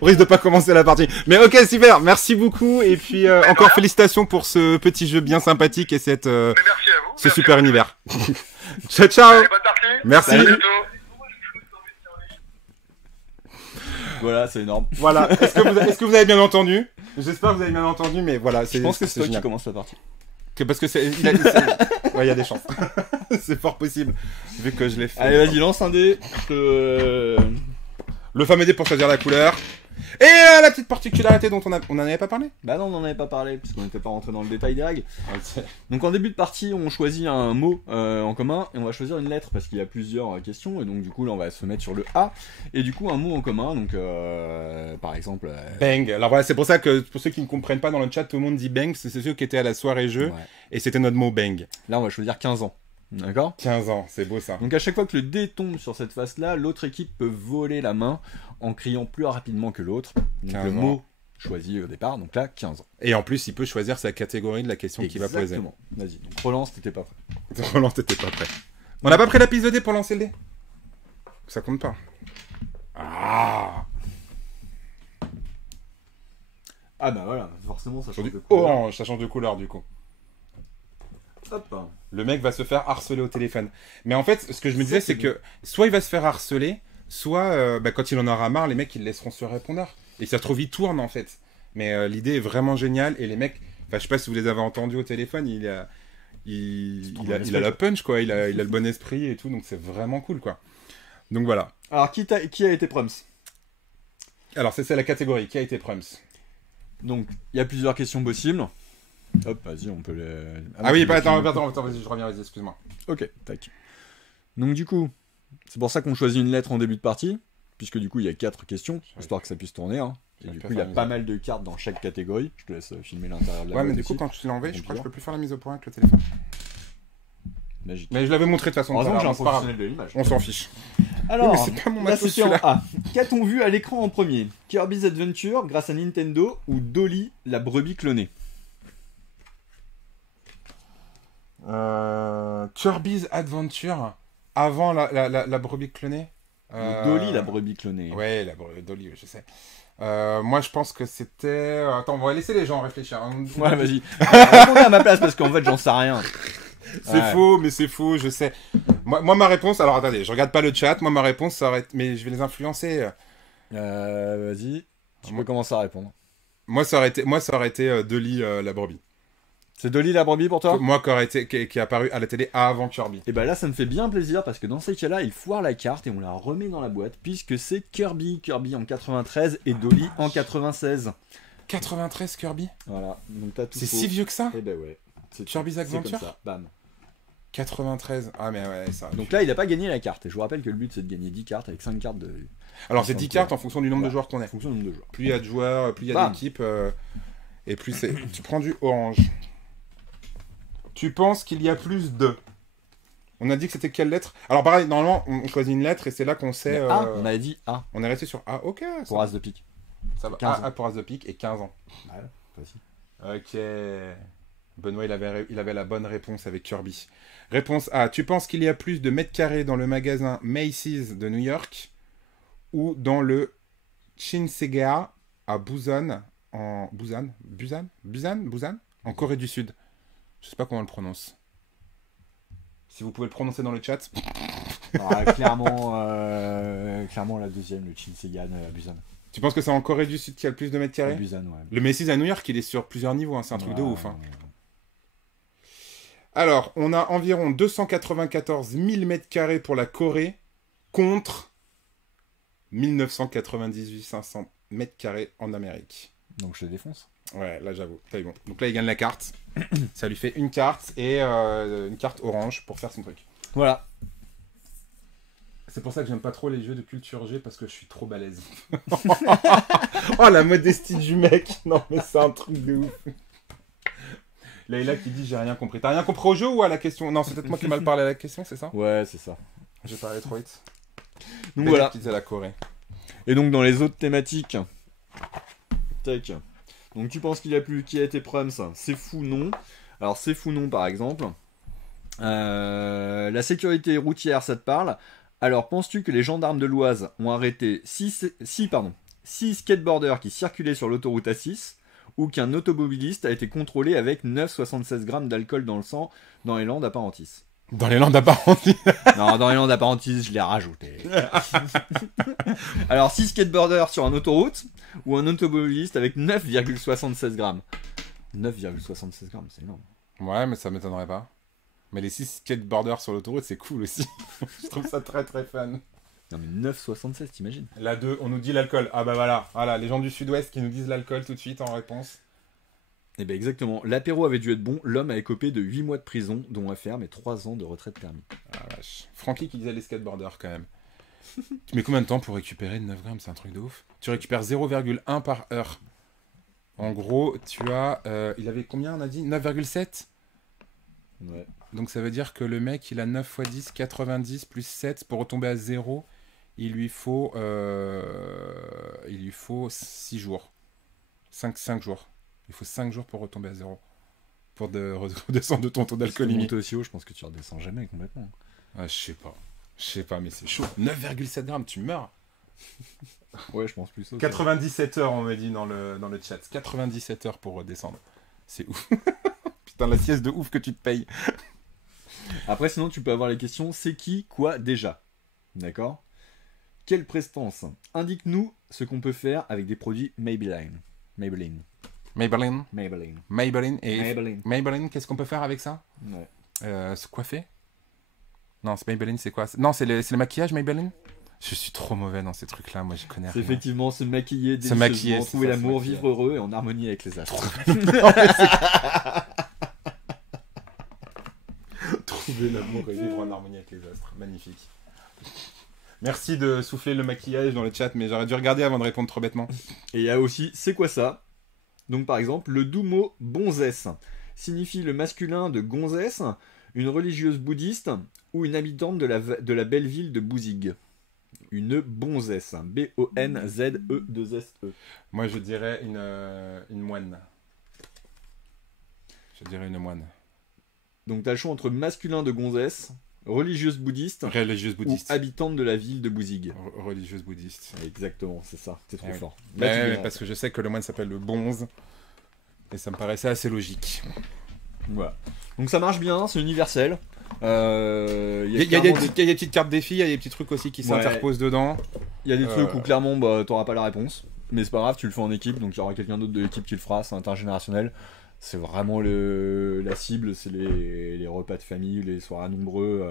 on risque de pas commencer la partie. Mais ok, super. Merci beaucoup et puis encore félicitations pour ce petit jeu bien sympathique et cette Mais merci à vous. ce merci super à vous. univers. Ciao ciao. Allez, bonne partie. Merci. À bientôt. Voilà, c'est énorme. Voilà. Est-ce que vous avez bien entendu? J'espère que vous avez bien entendu, mais voilà. Je pense que c'est toi qui génial. commence la partie. Parce que ouais, il y a des chances. C'est fort possible. Vu que je l'ai fait. Allez, vas-y, lance un dé. Le fameux dé pour choisir la couleur. Et la petite particularité dont on en avait pas parlé. Bah non, on n'en avait pas parlé, puisqu'on n'était pas rentré dans le détail des règles. Donc en début de partie, on choisit un mot en commun, et on va choisir une lettre, parce qu'il y a plusieurs questions, et donc du coup là on va se mettre sur le A, et du coup un mot en commun, donc par exemple... Bang. Alors voilà, c'est pour ça que pour ceux qui ne comprennent pas dans le chat, tout le monde dit bang, c'est ceux qui étaient à la soirée jeu, ouais. et c'était notre mot bang. Là on va choisir 15 ans, d'accord? 15 ans, c'est beau ça. Donc à chaque fois que le dé tombe sur cette face-là, l'autre équipe peut voler la main en criant plus rapidement que l'autre. Donc 15 le ans. mot choisi au départ, donc là 15 ans. Et en plus, il peut choisir sa catégorie de la question qu'il va poser. Exactement. Vas-y, donc relance, t'étais pas prêt. Roland, t'étais pas prêt. On n'a pas pris la piste de dé pour lancer le dé? Ça compte pas. Ah. Ah bah voilà, forcément ça Sur change du de couleur. orange, ça change de couleur du coup. Hop. Le mec va se faire harceler au téléphone. Mais en fait, ce que je me disais, c'est que soit il va se faire harceler, soit quand il en aura marre, les mecs ils le laisseront sur répondeur. Et ça se trouve, il tourne en fait. Mais l'idée est vraiment géniale. Et les mecs, enfin, je sais pas si vous les avez entendus au téléphone, il a la punch quoi, il a le bon esprit et tout, donc c'est vraiment cool quoi. Donc voilà. Alors, qui a été Prums? Alors c'est la catégorie. Qui a été Prums? Donc, il y a plusieurs questions possibles. Hop, vas-y, on peut les... Ah oui, attends, vas-y, je reviens, vas-y, excuse-moi. Ok, tac. Donc du coup, c'est pour ça qu'on choisit une lettre en début de partie, puisque du coup, il y a 4 questions, histoire que ça puisse tourner. Hein. Et du coup, il y a pas mal de cartes dans chaque catégorie. Je te laisse filmer l'intérieur de la Ouais, mais boîte du coup, aussi. quand tu l'as enlevé, je crois que je peux plus faire la mise au point avec le téléphone. Magique. Mais je l'avais montré de toute façon. Heureusement que j'ai un c'est pas grave. professionnel de l'image. On s'en fiche. Alors, Oui, mais c'est pas mon là matos, c'était en celui-là. A. Qu'a-t-on vu à l'écran en premier? Kirby's Adventure grâce à Nintendo ou Dolly, la brebis clonée? Kirby's Adventure avant la brebis clonée. Ou Dolly, la brebis clonée. Ouais, Dolly, je sais. Moi, je pense que c'était... Attends, on va laisser les gens réfléchir. Hein. Ouais, vas-y. Répondez à ma place parce qu'en fait, j'en sais rien. C'est Ouais. faux, mais c'est faux, je sais. Moi, ma réponse... Alors, attendez, je regarde pas le chat. Moi, ma réponse, ça aurait... Mais je vais les influencer. Vas-y. Tu peux commencer à répondre. Moi, ça aurait été Dolly, la brebis. C'est Dolly, la brebis pour toi? Moi, qui est apparu à la télé avant Kirby. Et bah là, ça me fait bien plaisir parce que dans ces cas-là, il foire la carte et on la remet dans la boîte puisque c'est Kirby. Kirby en 93 et Dolly en 96. 93 Kirby. Voilà. Donc t'as tout C'est faux. si vieux que ça? Et bah ouais. C'est Kirby's c'est comme Adventure ça. Bam. 93. Ah, mais ouais, ça... Donc là, il a pas gagné la carte. Et je vous rappelle que le but, c'est de gagner 10 cartes avec 5 cartes de... Alors, c'est 10 cartes en fonction du nombre de joueurs qu'on en est. fonction du nombre de joueurs. Plus il y a de joueurs, plus il y a Bam. d'équipes, et plus c'est... Tu prends du orange. Tu penses qu'il y a plus de... On a dit que c'était quelle lettre? Alors pareil, normalement, on choisit une lettre et c'est là qu'on sait... Mais A, on avait dit A On est resté sur A, ok. pour As de pique. Ça va. 15 ans. A pour As de pique et 15 ans. Ouais, facile. Ok. Benoît, il avait la bonne réponse avec Kirby. Réponse A. Tu penses qu'il y a plus de mètres carrés dans le magasin Macy's de New York ou dans le Shinsegae à Busan, en Corée du Sud? Je sais pas comment on le prononce. Si vous pouvez le prononcer dans le chat. Clairement la deuxième, le Shinsegae à Busan. Tu penses que c'est en Corée du Sud qu'il y a le plus de mètres À carrés? Busan, ouais. Le Macy's à New York, il est sur plusieurs niveaux, hein, c'est un truc de Ouais, ouf. Hein. ouais. Alors, on a environ 294 000 mètres carrés pour la Corée contre 1998 500 mètres carrés en Amérique. Donc je te défonce. Ouais, là j'avoue, c'est bon. Donc là, il gagne la carte. Ça lui fait une carte et une carte orange pour faire son truc. Voilà. C'est pour ça que j'aime pas trop les jeux de culture G parce que je suis trop balèze. Oh, la modestie du mec. Non, mais c'est un truc de ouf. Leïla qui dit j'ai rien compris. T'as rien compris au jeu ou à la question? Non, c'est peut-être moi qui ai mal parlé à la question, c'est ça? Ouais, c'est ça. J'ai parlé trop vite. Donc Belle voilà. qui disait la Corée. Et donc dans les autres thématiques. Tac. Donc tu penses qu'il y a plus qui a été Prums? C'est fou non. Alors c'est fou non par exemple. La sécurité routière, ça te parle? Alors penses-tu que les gendarmes de l'Oise ont arrêté 6 skateboarders qui circulaient sur l'autoroute A6 ou qu'un automobiliste a été contrôlé avec 9,76 grammes d'alcool dans le sang dans les Landes à Parentis? Dans les Landes apparentées. Non, dans les Landes à Parentis, je l'ai rajouté. Alors 6 skateboarders sur une autoroute ou un automobiliste avec 9,76 grammes. 9,76 grammes, c'est énorme. Ouais, mais ça m'étonnerait pas. Mais les 6 skateboarders sur l'autoroute, c'est cool aussi. Je trouve ça très très fun. Non mais 9,76, t'imagines? La 2, on nous dit l'alcool. Ah bah voilà, les gens du sud-ouest qui nous disent l'alcool tout de suite en réponse. Eh ben exactement, l'apéro avait dû être bon, l'homme a écopé de 8 mois de prison, dont un ferme et 3 ans de retraite permis. Ah vache. Francky qui disait les skateboarders quand même. Tu mets combien de temps pour récupérer de 9 grammes? C'est un truc de ouf. Tu récupères 0,1 par heure. En gros, tu as... il avait combien on a dit? 9,7? Ouais. Donc ça veut dire que le mec, il a 9 x 10, 90 plus 7 pour retomber à 0. Il lui faut 6 jours. 5 jours. Il faut 5 jours pour retomber à 0. Pour redescendre de ton taux d'alcoolémie. Monter aussi haut, je pense que tu redescends jamais complètement. Ah, je sais pas, mais c'est chaud. 9,7 grammes, tu meurs. Ouais, je pense plus ça. 97 heures, on me dit dans le chat. 97 heures pour redescendre. C'est ouf. Putain, la sieste de ouf que tu te payes. Après, sinon, tu peux avoir les questions c'est qui, quoi, déjà. D'accord? Quelle prestance? Indique-nous ce qu'on peut faire avec des produits Maybelline. Maybelline. Et Maybelline, qu'est-ce qu'on peut faire avec ça? Ouais. Se coiffer? Non, c'est Maybelline, c'est quoi? Non, c'est le maquillage Maybelline? Je suis trop mauvais dans ces trucs-là, moi je connais C'est rien. effectivement se maquiller, Se maquiller, délicieusement, c'est trouver ça, l'amour, se maquiller. vivre heureux et en harmonie avec les astres. Trouver l'amour et vivre en harmonie avec les astres. Magnifique. Merci de souffler le maquillage dans le chat, mais j'aurais dû regarder avant de répondre trop bêtement. Et il y a aussi, c'est quoi ça? Donc par exemple, le doux mot bonzesse signifie le masculin de gonzesse, une religieuse bouddhiste ou une habitante de la belle ville de Bouzig. Une bonzesse, B-O-N-Z-E-2-S-E. Moi je dirais une moine. Je dirais une moine. Donc t'as le choix entre masculin de gonzesse, religieuse bouddhiste Religieuse ou bouddhiste. habitante de la ville de Bouzig. Religieuse bouddhiste. Exactement, c'est ça, t'es trop Ah oui. fort. Là, tu Ouais, dirais- parce que je sais que le moine s'appelle le bonze. Et ça me paraissait assez logique. Voilà. Donc ça marche bien, c'est universel. Il y a des petites cartes défis, il y a des petits trucs aussi qui s'interposent dedans. Il y a des trucs où clairement bah, t'auras pas la réponse. Mais c'est pas grave, tu le fais en équipe, donc il y aura quelqu'un d'autre de l'équipe qui le fera, c'est intergénérationnel. C'est vraiment la cible, c'est les repas de famille, les soirées nombreux.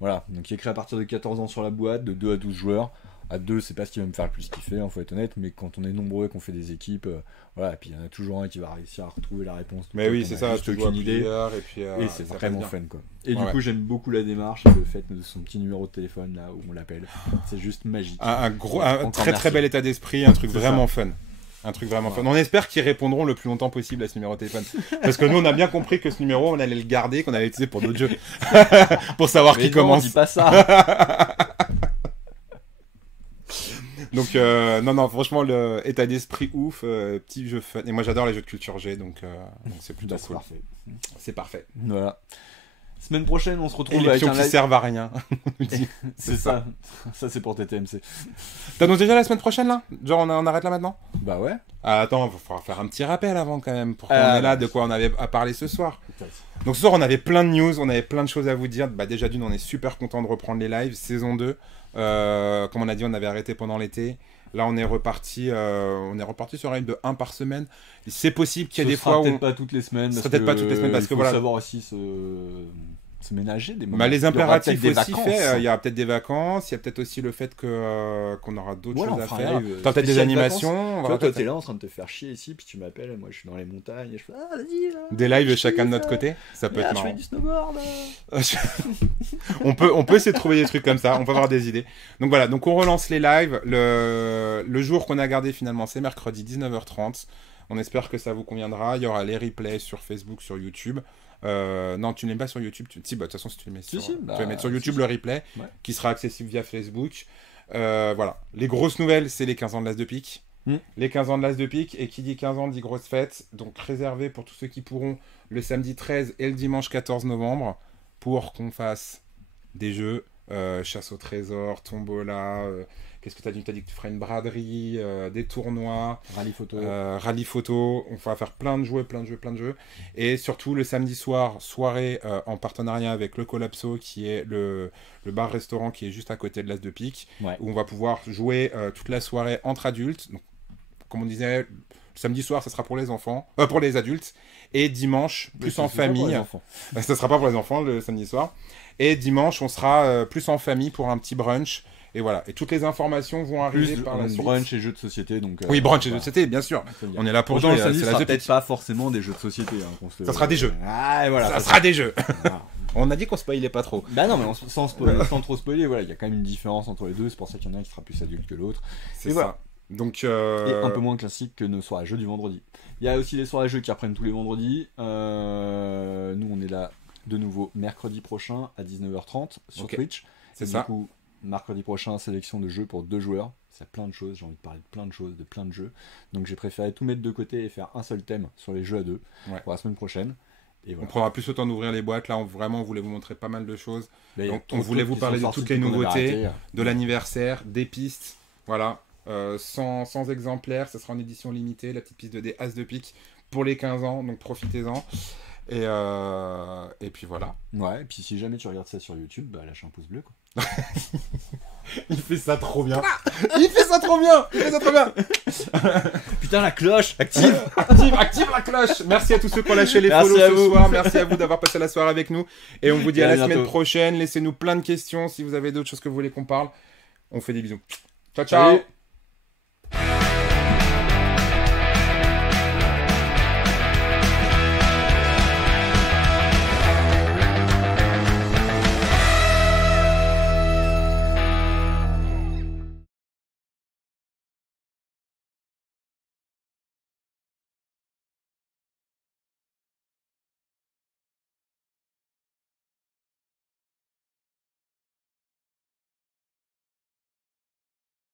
Voilà, donc il est créé à partir de 14 ans sur la boîte, de 2 à 12 joueurs. À 2, c'est pas ce qui va me faire le plus kiffer, faut être honnête, mais quand on est nombreux et qu'on fait des équipes, voilà, et puis il y en a toujours un qui va réussir à retrouver la réponse. Mais oui, On c'est a ça, juste tu vois aucune idée. et puis Et c'est ça vraiment passe bien. fun quoi. Et Ouais. du coup j'aime beaucoup la démarche et le fait de son petit numéro de téléphone là où on l'appelle. C'est juste magique. Un Encore très merci. bel état d'esprit, un truc C'est vraiment fun. Un truc vraiment Ouais. fun. On espère qu'ils répondront le plus longtemps possible à ce numéro de téléphone. Parce que nous, on a bien compris que ce numéro, on allait le garder, qu'on allait l'utiliser pour d'autres jeux. Pour savoir Mais qui non, commence. dis pas ça. Donc, non, franchement, le état d'esprit ouf, petit jeu fun. Et moi, j'adore les jeux de culture G, donc c'est plutôt Bah, c'est cool. parfait. C'est parfait. Voilà. Semaine prochaine, on se Et retrouve les avec pions un qui live. servent à rien. On nous dit. C'est ça. Ça c'est pour TTMC. T'annonces déjà la semaine prochaine, là? Genre, on arrête là maintenant? Bah ouais. Ah, attends, il faudra faire un petit rappel avant quand même, pour qu'on Ah, est là, bah, de quoi on avait à parler ce soir. Donc ce soir, on avait plein de news, on avait plein de choses à vous dire. Bah, déjà d'une, on est super content de reprendre les lives, saison 2. Comme on a dit, on avait arrêté pendant l'été. Là, on est reparti sur un rythme de 1 par semaine. C'est possible qu'il y ait des fois où... peut-être pas toutes les semaines. Ce parce sera peut-être que pas toutes les semaines, parce il que faut voilà. savoir aussi se ménager des moments. Bah, les Il y aura impératifs peut-être des aussi vacances. faits, il y aura peut-être des vacances, il y a peut-être aussi le fait qu'on aura d'autres Voilà, choses on à fera un faire. live, T'as peut-être des spécial animations. on va Toi, peut-être- t'es là en train de te faire chier ici, puis tu m'appelles, moi je suis dans les montagnes, et je fais ah vas-y là. Des lives je chacun de kiffe, notre côté, ça peut là, être je fais marrant. du snowboard. on peut essayer de trouver des trucs comme ça, on peut avoir des idées. Donc voilà, donc on relance les lives. Le jour qu'on a gardé finalement, c'est mercredi 19h30. On espère que ça vous conviendra. Il y aura les replays sur Facebook, sur YouTube. Non, tu ne les mets pas sur YouTube. Si, bah de toute façon, si tu les mets Si, sur, si, tu bah, vas mettre sur si, YouTube si. le replay, Ouais. qui sera accessible via Facebook. Voilà. Les grosses nouvelles, c'est les 15 ans de l'As de pique. Les 15 ans de l'As de pique, et qui dit 15 ans dit grosse fête, donc réservé pour tous ceux qui pourront le samedi 13 et le dimanche 14 novembre pour qu'on fasse des jeux, chasse au trésor, tombola, qu'est-ce que tu as dit? Tu as dit que tu ferais une braderie, des tournois, Rallye photo. rallye photo, on va faire plein de jeux, et surtout le samedi soir, soirée en partenariat avec le Collapso, qui est le bar-restaurant qui est juste à côté de l'As de pique, Ouais. où on va pouvoir jouer toute la soirée entre adultes. Donc, comme on disait, le samedi soir, ça sera pour les enfants, pour les adultes, et dimanche, plus en famille. Ça sera pas pour les enfants le samedi soir. Et dimanche, on sera plus en famille pour un petit brunch. Et voilà. Et toutes les informations vont arriver Plus par la suite. brunch et jeux de société, donc. Oui, brunch et jeux voilà. de société, bien sûr. Faut le dire. On est là pour Pourtant, jouer. le samedi, C'est ça la sera The peut-être Pitch. pas forcément des jeux de société. Hein, Ça sera des jeux. Ah, voilà. Ça sera des jeux. Voilà. On a dit qu'on spoilait pas trop. Bah non, mais sans trop spoiler, voilà, il y a quand même une différence entre les deux. C'est pour ça qu'il y en a un qui sera plus adulte que l'autre. C'est Et ça. voilà. Donc, Et un peu moins classique que nos soirées jeux du vendredi. Il y a aussi les soirées jeux qui reprennent tous les vendredis. Nous, on est là de nouveau mercredi prochain à 19h30 sur Ok. Twitch. c'est Et ça. Du coup, mercredi prochain, sélection de jeux pour 2 joueurs. C'est plein de choses, j'ai envie de parler de plein de choses, de plein de jeux. Donc j'ai préféré tout mettre de côté et faire un seul thème sur les jeux à 2 Ouais. pour la semaine prochaine. Et On voilà. prendra plus le temps d'ouvrir les boîtes. Là, on voulait vous montrer pas mal de choses. Là, il y a donc, trop on de voulait trucs vous qui parler sont de toutes sortis les qu'on avait nouveautés, ratés. de l'anniversaire, des pistes. Voilà. 100 exemplaires. Ça sera en édition limitée. La petite piste de dés As de pique pour les 15 ans. Donc profitez-en. Et puis voilà. Ouais, et puis si jamais tu regardes ça sur YouTube, bah lâche un pouce bleu quoi. Il fait ça trop bien. Il fait ça trop bien. Il fait ça trop bien. Putain, la cloche, active. Active la cloche. Merci à tous ceux qui ont lâché les Merci follow à ce vous. soir. Merci à vous d'avoir passé la soirée avec nous. Et on vous dit Et à à la semaine bientôt. prochaine. Laissez-nous plein de questions si vous avez d'autres choses que vous voulez qu'on parle. On fait des bisous. Ciao, ciao. Salut.